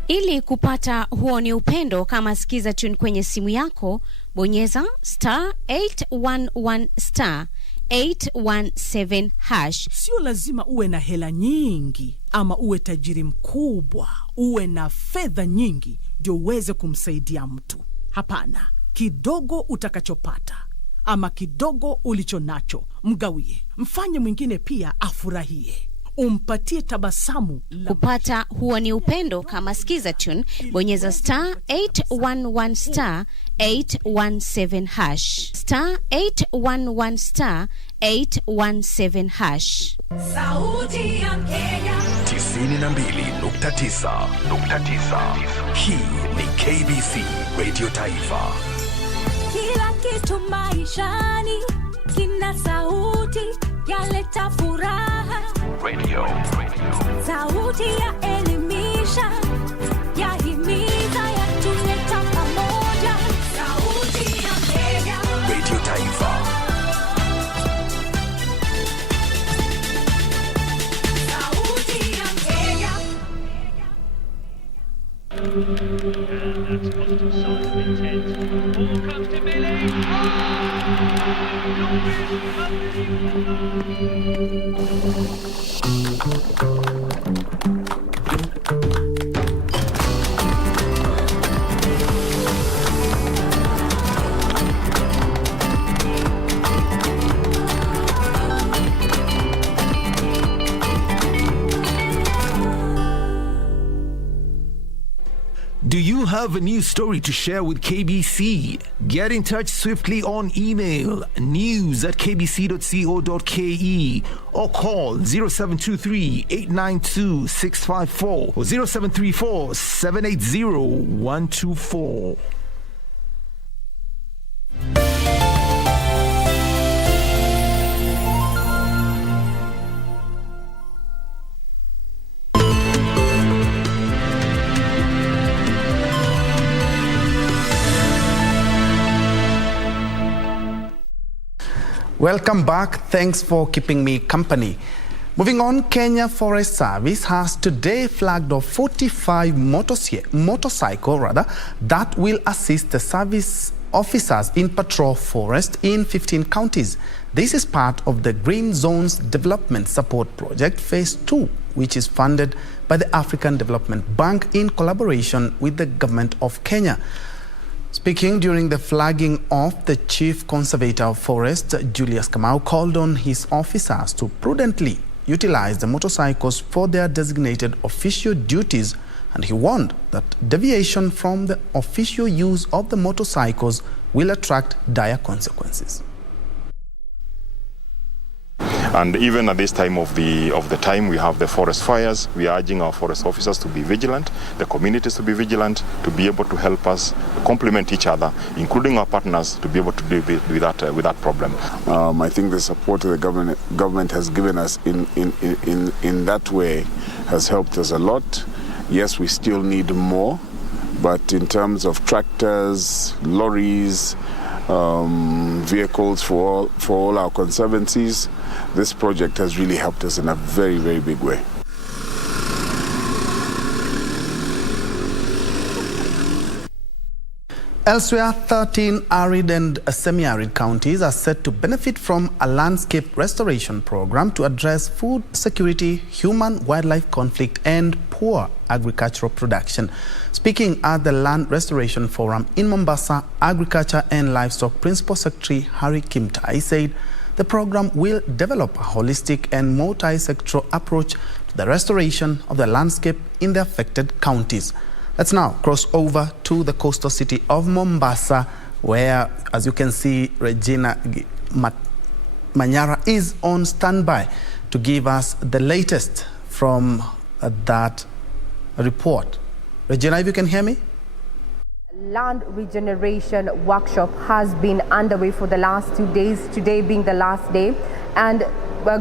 Ili kupata huo ni upendo, kama sikiza tune kwenye simu yako, bonyeza *811 *817#. Sio lazima uwe na hela nyingi ama uwe tajiri mkubwa, uwe na fedha nyingi ndio uweze kumsaidia mtu. Hapana, kidogo utakachopata ama kidogo ulichonacho, mgawie. Mfanye mwingine pia afurahie. Umpatie tabasamu. Kupata huo ni upendo, kama sikiza tune, bonyeza *811 *817#. *811 *817#. Sauti ya Kenya 92.9. Hii ni KBC Radio Taifa. Kila kitu maishani kina sauti yaleta furaha. Radio. Sauti ya elimisha, yahimiza, yatuleta pamoja. Sauti ya Kenya Radio Taifa. Sauti ya Kenya. That's positive sign of intent. Ball comes to Billy. Do you have a news story to share with KBC? Get in touch swiftly on email news@kbc.co.ke or call 0723 892 654 or 0734 780 124. Welcome back. Thanks for keeping me company. Moving on, Kenya Forest Service has today flagged off 45 motorcycle that will assist the service officers in patrol forest in 15 counties. This is part of the Green Zones Development Support Project Phase 2, which is funded by the African Development Bank in collaboration with the government of Kenya. Speaking during the flagging off, the Chief Conservator of Forest, Julius Kamau, called on his officers to prudently utilize the motorcycles for their designated official duties, and he warned that deviation from the official use of the motorcycles will attract dire consequences. And even at this time of the time, we have the forest fires. We are urging our forest officers to be vigilant, the communities to be vigilant, to be able to help us complement each other, including our partners, to be able to deal with that problem. I think the support the government has given us in that way has helped us a lot. Yes, we still need more, but in terms of tractors, lorries, vehicles for all our conservancies, this project has really helped us in a very, very big way. Elsewhere, 13 arid and semi-arid counties are set to benefit from a landscape restoration program to address food security, human-wildlife conflict, and poor agricultural production. Speaking at the Land Restoration Forum in Mombasa, Agriculture and Livestock Principal Secretary Harry Kimtai said the program will develop a holistic and multi-sectoral approach to the restoration of the landscape in the affected counties. Let's now cross over to the coastal city of Mombasa, where, as you can see, Regina Manyara is on standby to give us the latest from that report. Regina, if you can hear me? Land regeneration workshop has been underway for the last 2 days, today being the last day. And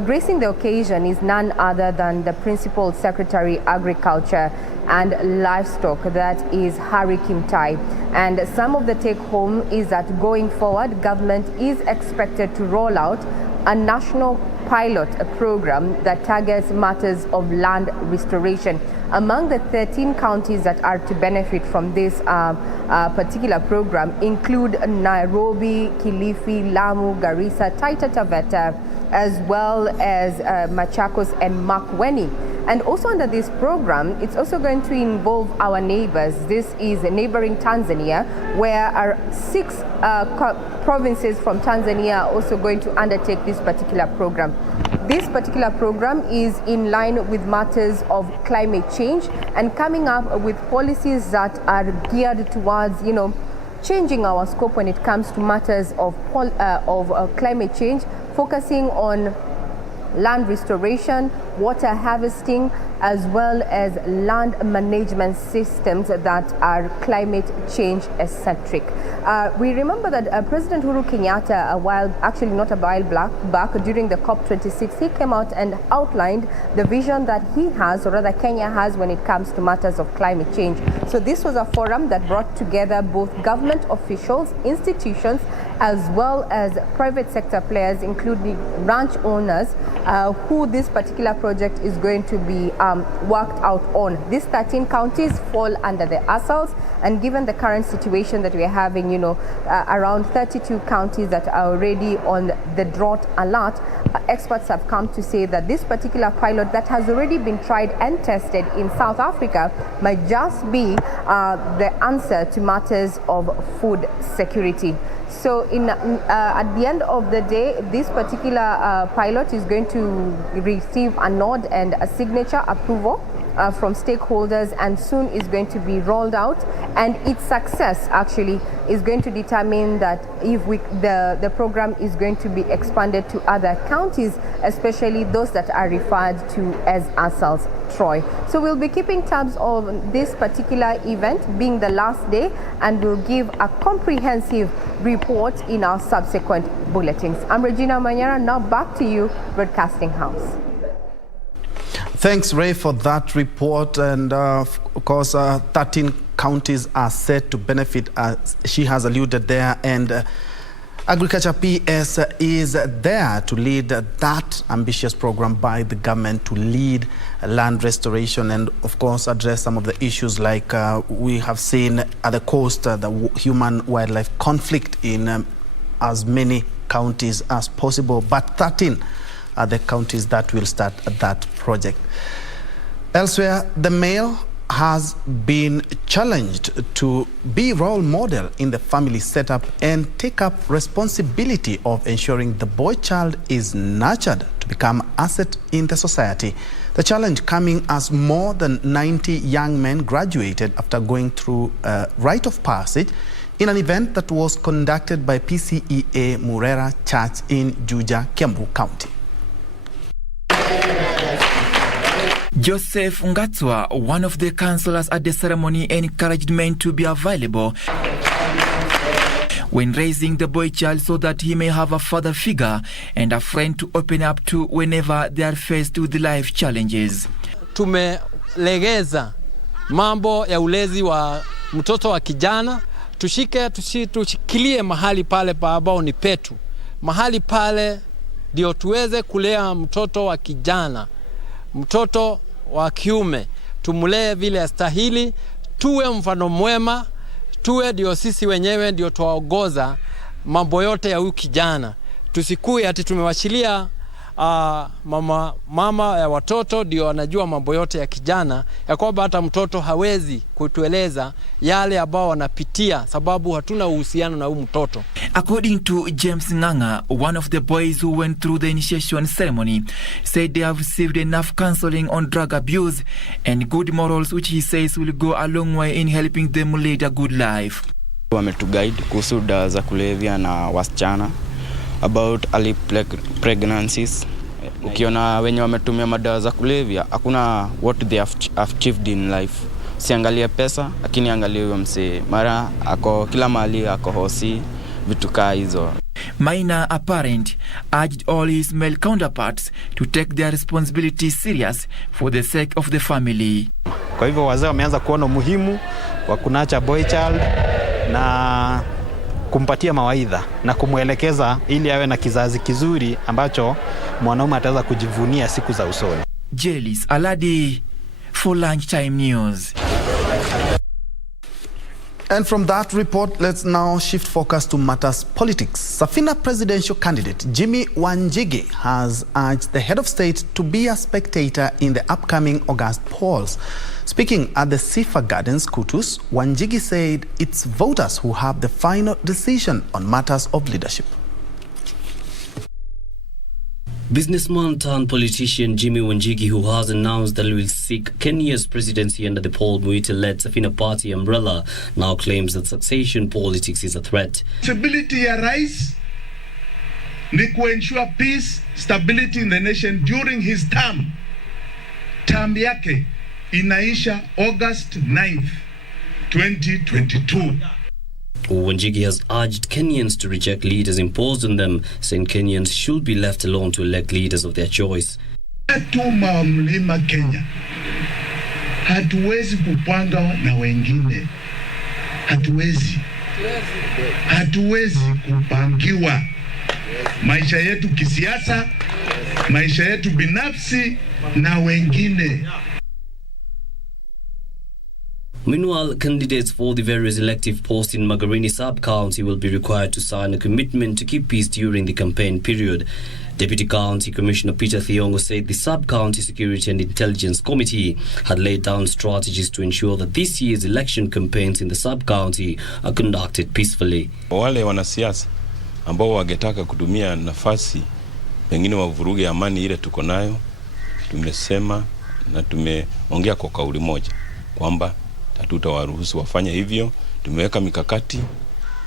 gracing the occasion is none other than the Principal Secretary, Agriculture and Livestock, that is Harry Kimtai. And some of the take home is that going forward, government is expected to roll out a national pilot program that targets matters of land restoration. Among the 13 counties that are to benefit from this particular program include Nairobi, Kilifi, Lamu, Garissa, Taita Taveta, as well as Machakos and Makueni. And also under this program, it's also going to involve our neighbors. This is neighboring Tanzania, where 6 provinces from Tanzania are also going to undertake this particular program. This particular program is in line with matters of climate change and coming up with policies that are geared towards, changing our scope when it comes to matters of climate change, focusing on land restoration, water harvesting, as well as land management systems that are climate change eccentric. We remember that President Uhuru Kenyatta, not a while back, during the COP26, he came out and outlined the vision that he has, or rather Kenya has, when it comes to matters of climate change. So this was a forum that brought together both government officials, institutions, as well as private sector players, including ranch owners, who this particular project is going to be worked out on. These 13 counties fall under the ASALs, and given the current situation that we are having, around 32 counties that are already on the drought alert, experts have come to say that this particular pilot that has already been tried and tested in South Africa might just be the answer to matters of food security. So at the end of the day, this particular pilot is going to receive a nod and a signature approval from stakeholders, and soon is going to be rolled out, and its success actually is going to determine that if the program is going to be expanded to other counties, especially those that are referred to as ASALs Troy. So we'll be keeping tabs on this particular event being the last day, and we'll give a comprehensive report in our subsequent bulletins. I'm Regina Manyara, now back to you, Broadcasting House. Thanks, Ray, for that report. And of course, 13 counties are set to benefit, as she has alluded there. And Agriculture PS is there to lead that ambitious program by the government to lead land restoration and, of course, address some of the issues like we have seen at the coast, the human-wildlife conflict in as many counties as possible, but 13 are the counties that will start that project. Elsewhere, the male has been challenged to be role model in the family setup and take up responsibility of ensuring the boy child is nurtured to become asset in the society. The challenge coming as more than 90 young men graduated after going through a rite of passage in an event that was conducted by PCEA Murera Church in Juja, Kiambu County. Joseph Ngatswa, one of the councillors at the ceremony, encouraged men to be available when raising the boy child so that he may have a father figure and a friend to open up to whenever they are faced with life challenges. Tumelegeza mambo ya ulezi wa mtoto wa kijana, tushikilie mahali pale pa ambao ni petu. Mahali pale ndio tuweze kulea mtoto wa kijana, mtoto wa kiume, tumulee vile astahili, tuwe mfano mwema, tuwe ndio sisi wenyewe ndio tuwaongoza mambo yote ya huyu kijana. Tusikue ati tumewachilia mama ya watoto ndio anajua mambo yote ya kijana, ya kwamba hata mtoto hawezi kutueleza yale ambao wanapitia sababu hatuna uhusiano na huyu mtoto. According to James Nganga, one of the boys who went through the initiation ceremony, said they have received enough counseling on drug abuse and good morals, which he says will go a long way in helping them lead a good life. Wametuguide kuhusu dawa za kulevya na wasichana, about early pregnancies. Ukiona wenye wametumia madawa za kulevya, hakuna what they have achieved in life. Siangalia pesa, lakini angalia huyo msee. Mara ako kila mahali, ako hosi, vitu kaa hizo. Minor apparent urged all his male counterparts to take their responsibilities serious for the sake of the family. Kwa hivyo wazee wameanza kuona umuhimu wa kunacha boy child na kumpatia mawaidha na kumuelekeza ili awe na kizazi kizuri ambacho mwanaume ataweza kujivunia siku za usoni. Jelis Aladi for Lunchtime News. And from that report, let's now shift focus to matters politics. Safina presidential candidate Jimmy Wanjigi has urged the head of state to be a spectator in the upcoming August polls. Speaking at the Sifa Gardens, Kutus, Wanjigi said it's voters who have the final decision on matters of leadership. Businessman turned politician Jimmy Wanjigi, who has announced that he will seek Kenya's presidency under the Paul Muite-led Safina Party umbrella, now claims that succession politics is a threat. Stability ya rais ni kuensure peace, stability in the nation during his term. Term yake inaisha August 9th, 2022. Wanjigi has urged Kenyans to reject leaders imposed on them, saying Kenyans should be left alone to elect leaders of their choice. Tuma mlima Kenya, hatuwezi kupanga na wengine, hatuwezi kupangiwa maisha yetu kisiasa, maisha yetu binafsi na wengine. Meanwhile, candidates for the various elective posts in Magarini sub-county will be required to sign a commitment to keep peace during the campaign period. Deputy County Commissioner Peter Thiongo said the sub-county Security and Intelligence Committee had laid down strategies to ensure that this year's election campaigns in the sub-county are conducted peacefully. Wale wanasiasa ambao wangetaka kutumia nafasi pengine wavuruge amani ile tuko nayo, tumesema na tumeongea kwa kauli moja kwamba hatutawaruhusu wafanye hivyo. Tumeweka mikakati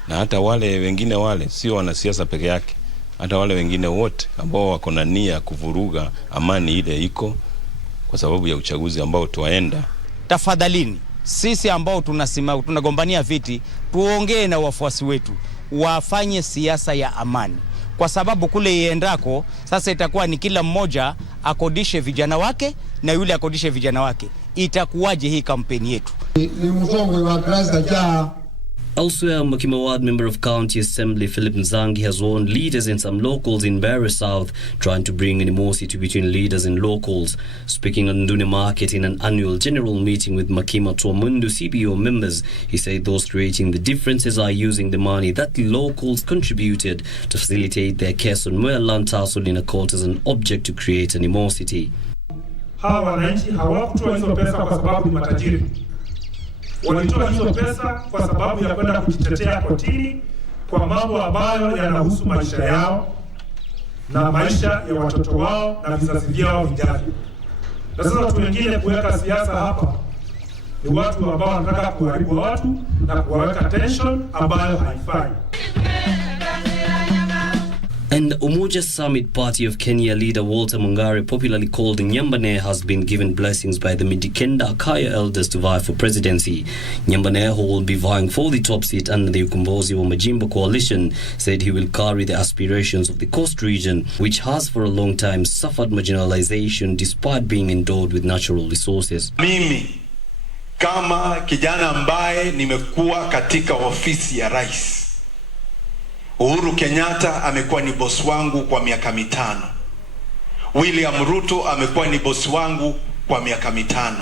na hata wale wengine, wale sio wanasiasa peke yake, hata wale wengine wote ambao wako na nia kuvuruga amani ile iko kwa sababu ya uchaguzi ambao tuwaenda. Tafadhalini, sisi ambao tunagombania viti, tuongee na wafuasi wetu wafanye siasa ya amani, kwa sababu kule iendako sasa itakuwa ni kila mmoja akodishe vijana wake na yule akodishe vijana wake. Itakuwaje hii kampeni yetu? Elsewhere, Makima Ward Member of County Assembly Philip Nzangi has warned leaders and some locals in Barra South trying to bring animosity between leaders and locals. Speaking on Ndune Market in an annual general meeting with Makima Tuamundu CBO members, he said those creating the differences are using the money that the locals contributed to facilitate their case on Mwea land tussle in a court as an object to create animosity. Hawa wananchi hawakutoa hizo pesa kwa sababu ni matajiri. Walitoa hizo pesa kwa sababu ya kwenda kujitetea kotini kwa mambo ambayo yanahusu maisha yao na maisha ya watoto wao na vizazi vyao vijavyo. Na sasa watu wengine kuweka siasa hapa ni watu ambao wanataka kuharibu watu na kuweka tension ambayo haifai. And Umoja Summit Party of Kenya leader Walter Mungare, popularly called Nyambane, has been given blessings by the Midikenda Kaya elders to vie for presidency. Nyambane, who will be vying for the top seat under the Ukombozi wa Majimbo coalition, said he will carry the aspirations of the coast region, which has for a long time suffered marginalization despite being endowed with natural resources. Mimi kama kijana ambaye nimekuwa katika ofisi ya rais, Uhuru Kenyatta amekuwa ni boss wangu kwa miaka 5. William Ruto amekuwa ni boss wangu kwa miaka 5.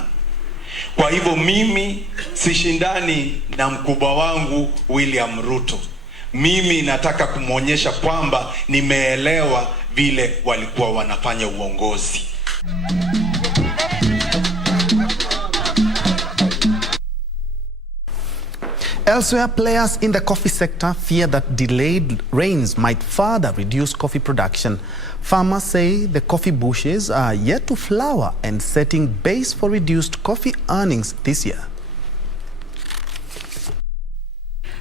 Kwa hivyo mimi sishindani na mkubwa wangu William Ruto. Mimi nataka kumuonyesha kwamba nimeelewa vile walikuwa wanafanya uongozi. Elsewhere, players in the coffee sector fear that delayed rains might further reduce coffee production. Farmers say the coffee bushes are yet to flower and setting base for reduced coffee earnings this year.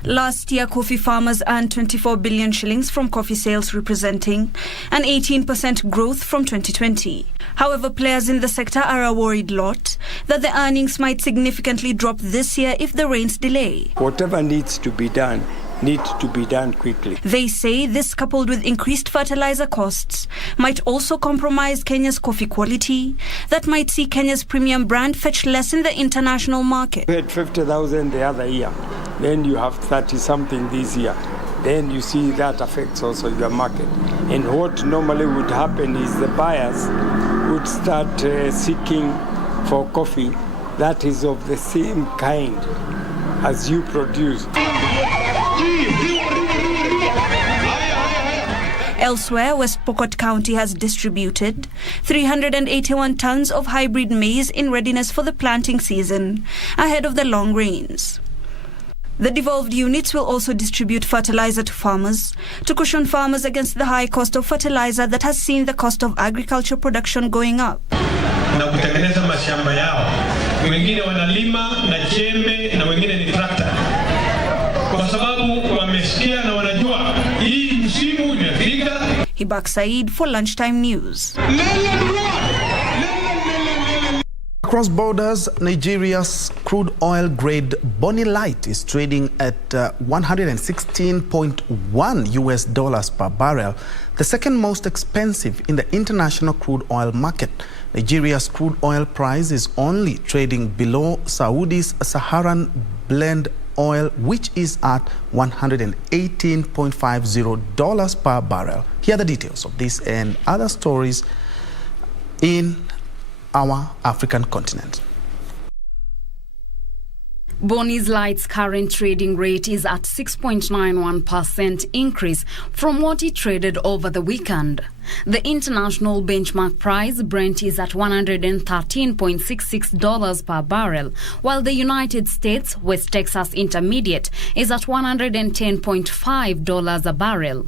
Last year, coffee farmers earned 24 billion shillings from coffee sales, representing an 18% growth from 2020. However, players in the sector are a worried lot that the earnings might significantly drop this year if the rains delay. Whatever needs to be done quickly. They say this, coupled with increased fertilizer costs, might also compromise Kenya's coffee quality, that might see Kenya's premium brand fetch less in the international market. We had 50,000 the other year, then you have 30-something this year. Then you see that affects also your market. And what normally would happen is the buyers would start seeking for coffee that is of the same kind as you produce. Elsewhere, West Pokot County has distributed 381 tons of hybrid maize in readiness for the planting season ahead of the long rains. The devolved units will also distribute fertilizer to farmers to cushion farmers against the high cost of fertilizer that has seen the cost of agriculture production going up. Na kutengeneza mashamba yao. Wengine wanalima na jembe na wengine ni tractor. Kwa sababu wamesikia na wanajua hii msimu imefika. Hibak Said for Lunchtime News. Across borders, Nigeria's crude oil grade Bonny Light is trading at $116.1 per barrel, the second most expensive in the international crude oil market. Nigeria's crude oil price is only trading below Saudi's Saharan blend oil, which is at $118.50 per barrel. Here are the details of this and other stories in our African continent. Bonny Light's current trading rate is at 6.91% increase from what it traded over the weekend. The international benchmark price, Brent, is at $113.66 per barrel, while the United States West Texas Intermediate is at $110.5 a barrel.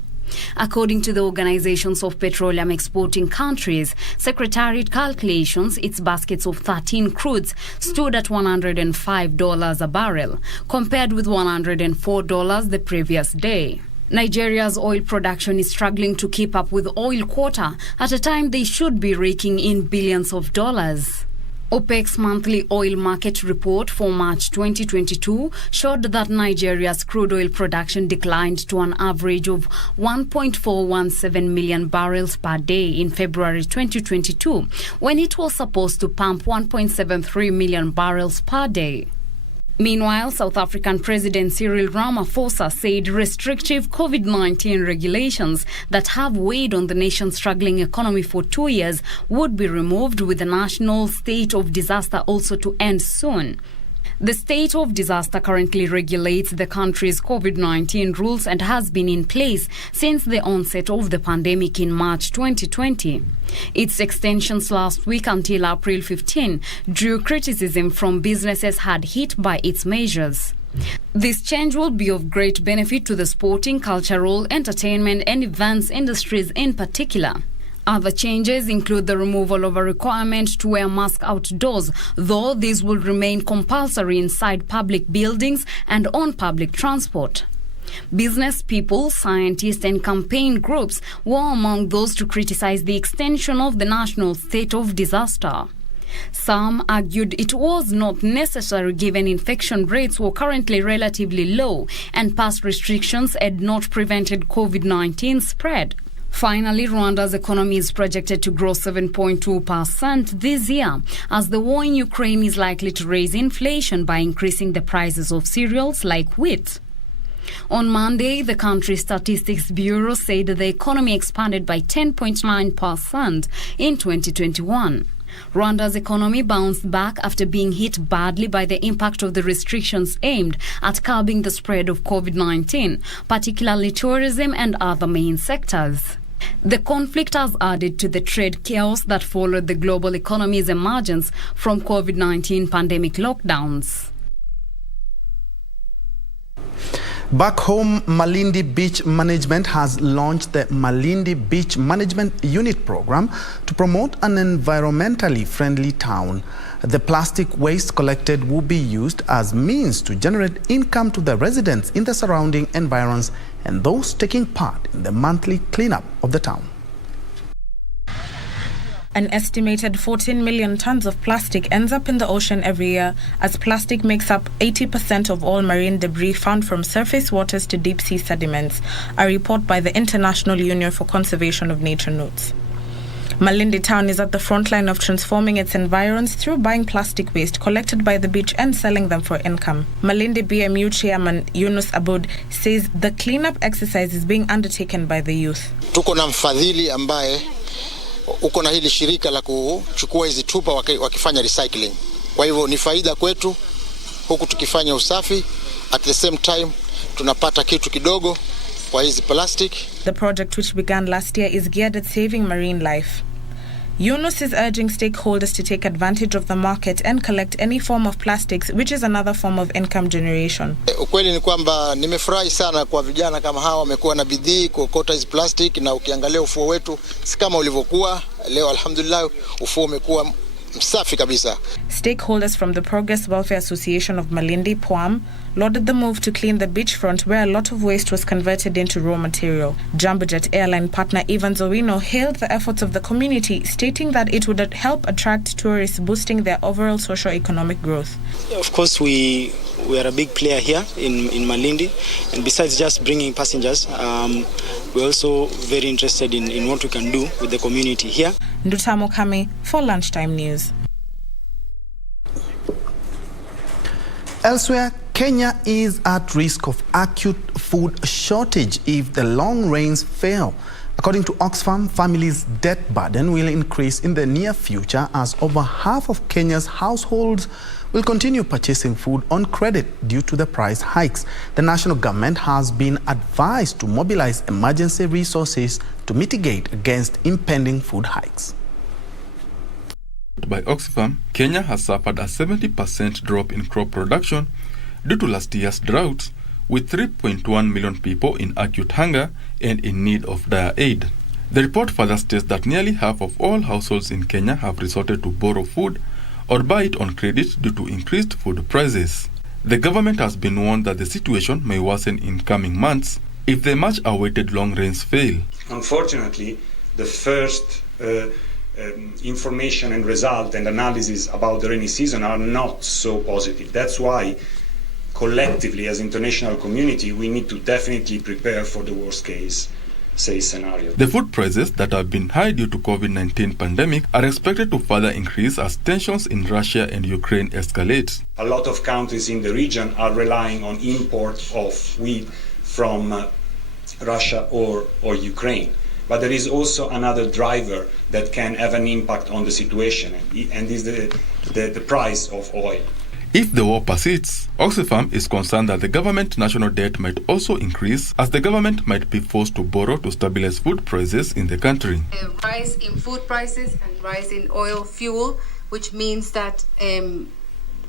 According to the Organizations of Petroleum Exporting Countries Secretariat calculations, its baskets of 13 crudes stood at $105 a barrel, compared with $104 the previous day. Nigeria's oil production is struggling to keep up with oil quota at a time they should be raking in billions of dollars. OPEC's monthly oil market report for March 2022 showed that Nigeria's crude oil production declined to an average of 1.417 million barrels per day in February 2022, when it was supposed to pump 1.73 million barrels per day. Meanwhile, South African President Cyril Ramaphosa said restrictive COVID-19 regulations that have weighed on the nation's struggling economy for 2 years would be removed, with the national state of disaster also to end soon. The state of disaster currently regulates the country's COVID-19 rules and has been in place since the onset of the pandemic in March 2020. Its extensions last week until April 15 drew criticism from businesses hard hit by its measures. This change will be of great benefit to the sporting, cultural, entertainment and events industries in particular. Other changes include the removal of a requirement to wear a mask outdoors, though these will remain compulsory inside public buildings and on public transport. Business people, scientists and campaign groups were among those to criticize the extension of the national state of disaster. Some argued it was not necessary given infection rates were currently relatively low and past restrictions had not prevented COVID-19 spread. Finally, Rwanda's economy is projected to grow 7.2% this year, as the war in Ukraine is likely to raise inflation by increasing the prices of cereals like wheat. On Monday, the country's Statistics Bureau said the economy expanded by 10.9% in 2021. Rwanda's economy bounced back after being hit badly by the impact of the restrictions aimed at curbing the spread of COVID-19, particularly tourism and other main sectors. The conflict has added to the trade chaos that followed the global economy's emergence from COVID-19 pandemic lockdowns. Back home, Malindi Beach Management has launched the Malindi Beach Management Unit program to promote an environmentally friendly town. The plastic waste collected will be used as means to generate income to the residents in the surrounding environs and those taking part in the monthly cleanup of the town. An estimated 14 million tons of plastic ends up in the ocean every year, as plastic makes up 80% of all marine debris found from surface waters to deep sea sediments, a report by the International Union for Conservation of Nature notes. Malindi town is at the front line of transforming its environs through buying plastic waste collected by the beach and selling them for income. Malindi BMU chairman Yunus Aboud says the cleanup exercise is being undertaken by the youth. Tuko na mfadhili ambaye uko na hili shirika la kuchukua hizi tupa wakifanya recycling. Kwa hivyo ni faida kwetu huku tukifanya usafi, at the same time tunapata kitu kidogo kwa hizi plastic. The project, which began last year, is geared at saving marine life. Yunus is urging stakeholders to take advantage of the market and collect any form of plastics, which is another form of income generation. Ukweli ni kwamba nimefurahi sana kwa vijana kama hawa wamekuwa na bidii kuokota hizi plastic, na ukiangalia ufuo wetu si kama ulivyokuwa leo. Alhamdulillah, ufuo umekuwa msafi kabisa. Stakeholders from the Progress Welfare Association of Malindi, PWAM, lauded the move to clean the beachfront where a lot of waste was converted into raw material. Jumbojet airline partner Ivan Zowino hailed the efforts of the community, stating that it would help attract tourists, boosting their overall socio-economic growth. Of course, we are a big player here in Malindi, and besides just bringing passengers, we're also very interested in what we can do with the community here. Ndutamo Kame for Lunchtime News. Elsewhere, Kenya is at risk of acute food shortage if the long rains fail. According to Oxfam, families' debt burden will increase in the near future as over half of Kenya's households will continue purchasing food on credit due to the price hikes. The national government has been advised to mobilize emergency resources to mitigate against impending food hikes. By Oxfam, Kenya has suffered a 70% drop in crop production due to last year's drought, with 3.1 million people in acute hunger and in need of dire aid. The report further states that nearly half of all households in Kenya have resorted to borrow food or buy it on credit due to increased food prices. The government has been warned that the situation may worsen in coming months if the much-awaited long rains fail. Unfortunately, the first information and result and analysis about the rainy season are not so positive. That's why collectively as international community we need to definitely prepare for the worst case. say, scenario. The food prices that have been high due to COVID-19 pandemic are expected to further increase as tensions in Russia and Ukraine escalate. A lot of countries in the region are relying on import of wheat from Russia or Ukraine. But there is also another driver that can have an impact on the situation, and is the price of oil. If the war persists, Oxfam is concerned that the government national debt might also increase, as the government might be forced to borrow to stabilize food prices in the country. A rise in food prices and rise in oil fuel, which means that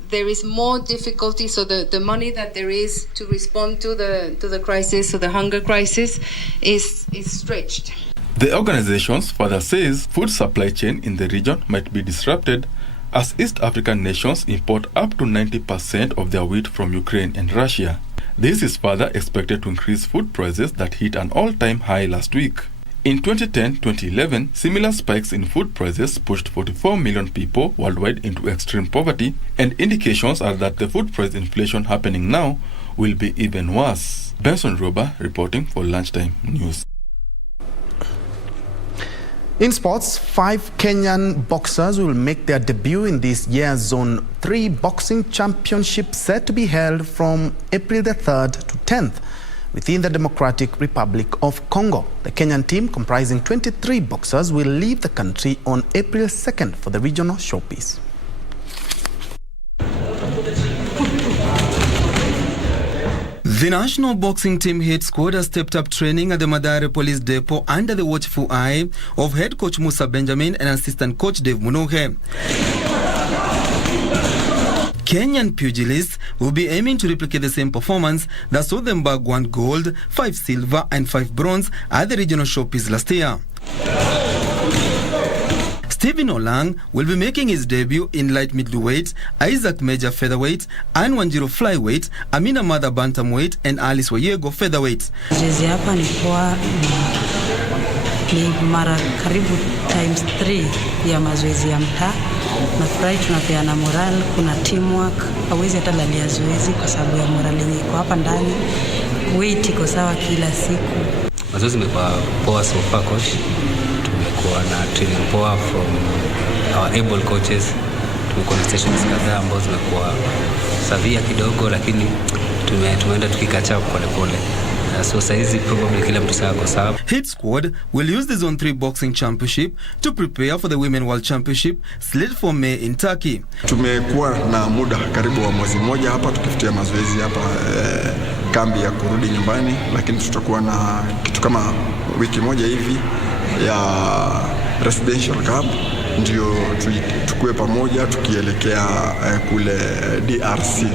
there is more difficulty, so the money that there is to respond to the crisis, so the hunger crisis, is stretched. The organizations further says food supply chain in the region might be disrupted as East African nations import up to 90% of their wheat from Ukraine and Russia. This is further expected to increase food prices that hit an all-time high last week. In 2010-2011, similar spikes in food prices pushed 44 million people worldwide into extreme poverty, and indications are that the food price inflation happening now will be even worse. Benson Roba reporting for Lunchtime News. In sports, 5 Kenyan boxers will make their debut in this year's Zone 3 Boxing Championship set to be held from April the 3rd to 10th within the Democratic Republic of Congo. The Kenyan team, comprising 23 boxers, will leave the country on April 2nd for the regional showpiece. The national boxing team hit squad has stepped up training at the Mathare Police Depot under the watchful eye of head coach Musa Benjamin and assistant coach Dave Munuhe. Kenyan pugilists will be aiming to replicate the same performance that saw them bag 1 gold, 5 silver and 5 bronze at the regional showpiece last year. Stephen Olang will be making his debut in light middleweight, Isaac Major featherweight, Anne Wanjiru flyweight, Amina Mother bantamweight and Alice Wayego featherweight. Zoezi hapa ni mara karibu times 3 ya mazoezi ya mtaa. Nafurahi tunapeana moral, kuna teamwork, hawezi hata lalia zoezi kwa sababu ya moral yenye iko hapa ndani. Weight iko sawa kila siku. Mazoezi imekuwa poa so far coach. Tumekuwa na training poa from our able coaches. Tumekuwa na sessions kadhaa ambazo zimekuwa savia kidogo, lakini tumeenda tukikatch up pole pole. So saizi probably kila mtu sako sawa. Hit squad will use the Zone 3 Boxing Championship to prepare for the Women World Championship slated for May in Turkey. Tumekuwa na muda karibu wa mwezi mmoja hapa tukifutia mazoezi hapa kambi ya kurudi nyumbani, lakini tutakuwa na kitu kama wiki moja hivi ya residential camp ndio tukue pamoja tukielekea kule DRC.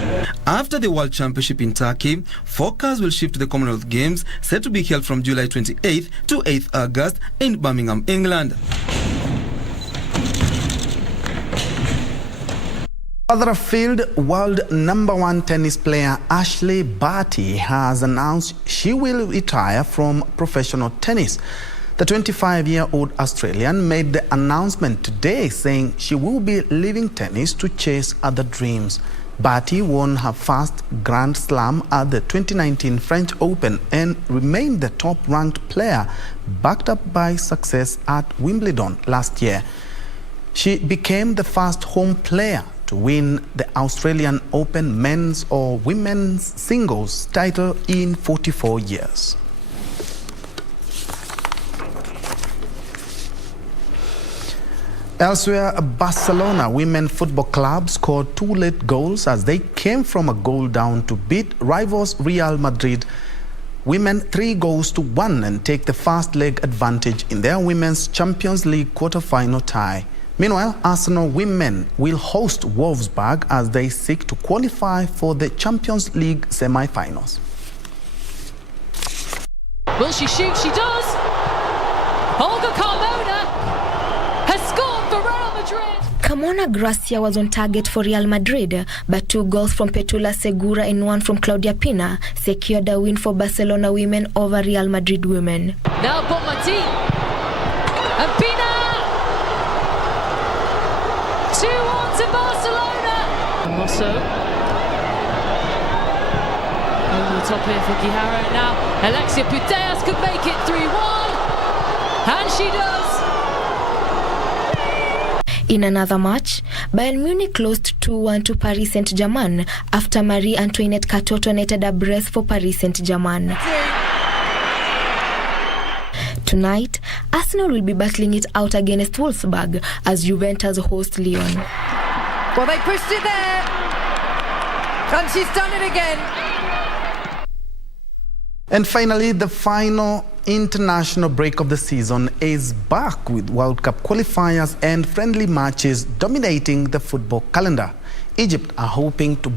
After the World Championship in Turkey, focus will shift to the Commonwealth Games set to be held from July 28th to 8th August in Birmingham, England. Further afield, world #1 tennis player Ashley Barty has announced she will retire from professional tennis. The 25-year-old Australian made the announcement today, saying she will be leaving tennis to chase other dreams. Barty won her first Grand Slam at the 2019 French Open and remained the top-ranked player, backed up by success at Wimbledon last year. She became the first home player to win the Australian Open men's or women's singles title in 44 years. Elsewhere, Barcelona Women Football Club scored 2 late goals as they came from a goal down to beat rivals Real Madrid women 3-1 and take the first leg advantage in their Women's Champions League quarter-final tie. Meanwhile, Arsenal women will host Wolfsburg as they seek to qualify for the Champions League semi-finals. Will she shoot? She does! Olga Carmona has scored for Real Madrid! Carmona Gracia was on target for Real Madrid, but 2 goals from Petula Segura and 1 from Claudia Pina secured a win for Barcelona women over Real Madrid women. Now Bonmati and Pina! 2-1 to Barcelona! Mosso. Over to top here for Giharo. Now, Alexia Putellas could make it 3-1. And she does. In another match, Bayern Munich lost 2-1 to Paris Saint-Germain after Marie Antoinette Katoto netted a brace for Paris Saint-Germain. Tonight, Arsenal will be battling it out against Wolfsburg as Juventus host Lyon. Well, they pushed it there, and she's done it again. And finally, the final international break of the season is back with World Cup qualifiers and friendly matches dominating the football calendar. Egypt are hoping to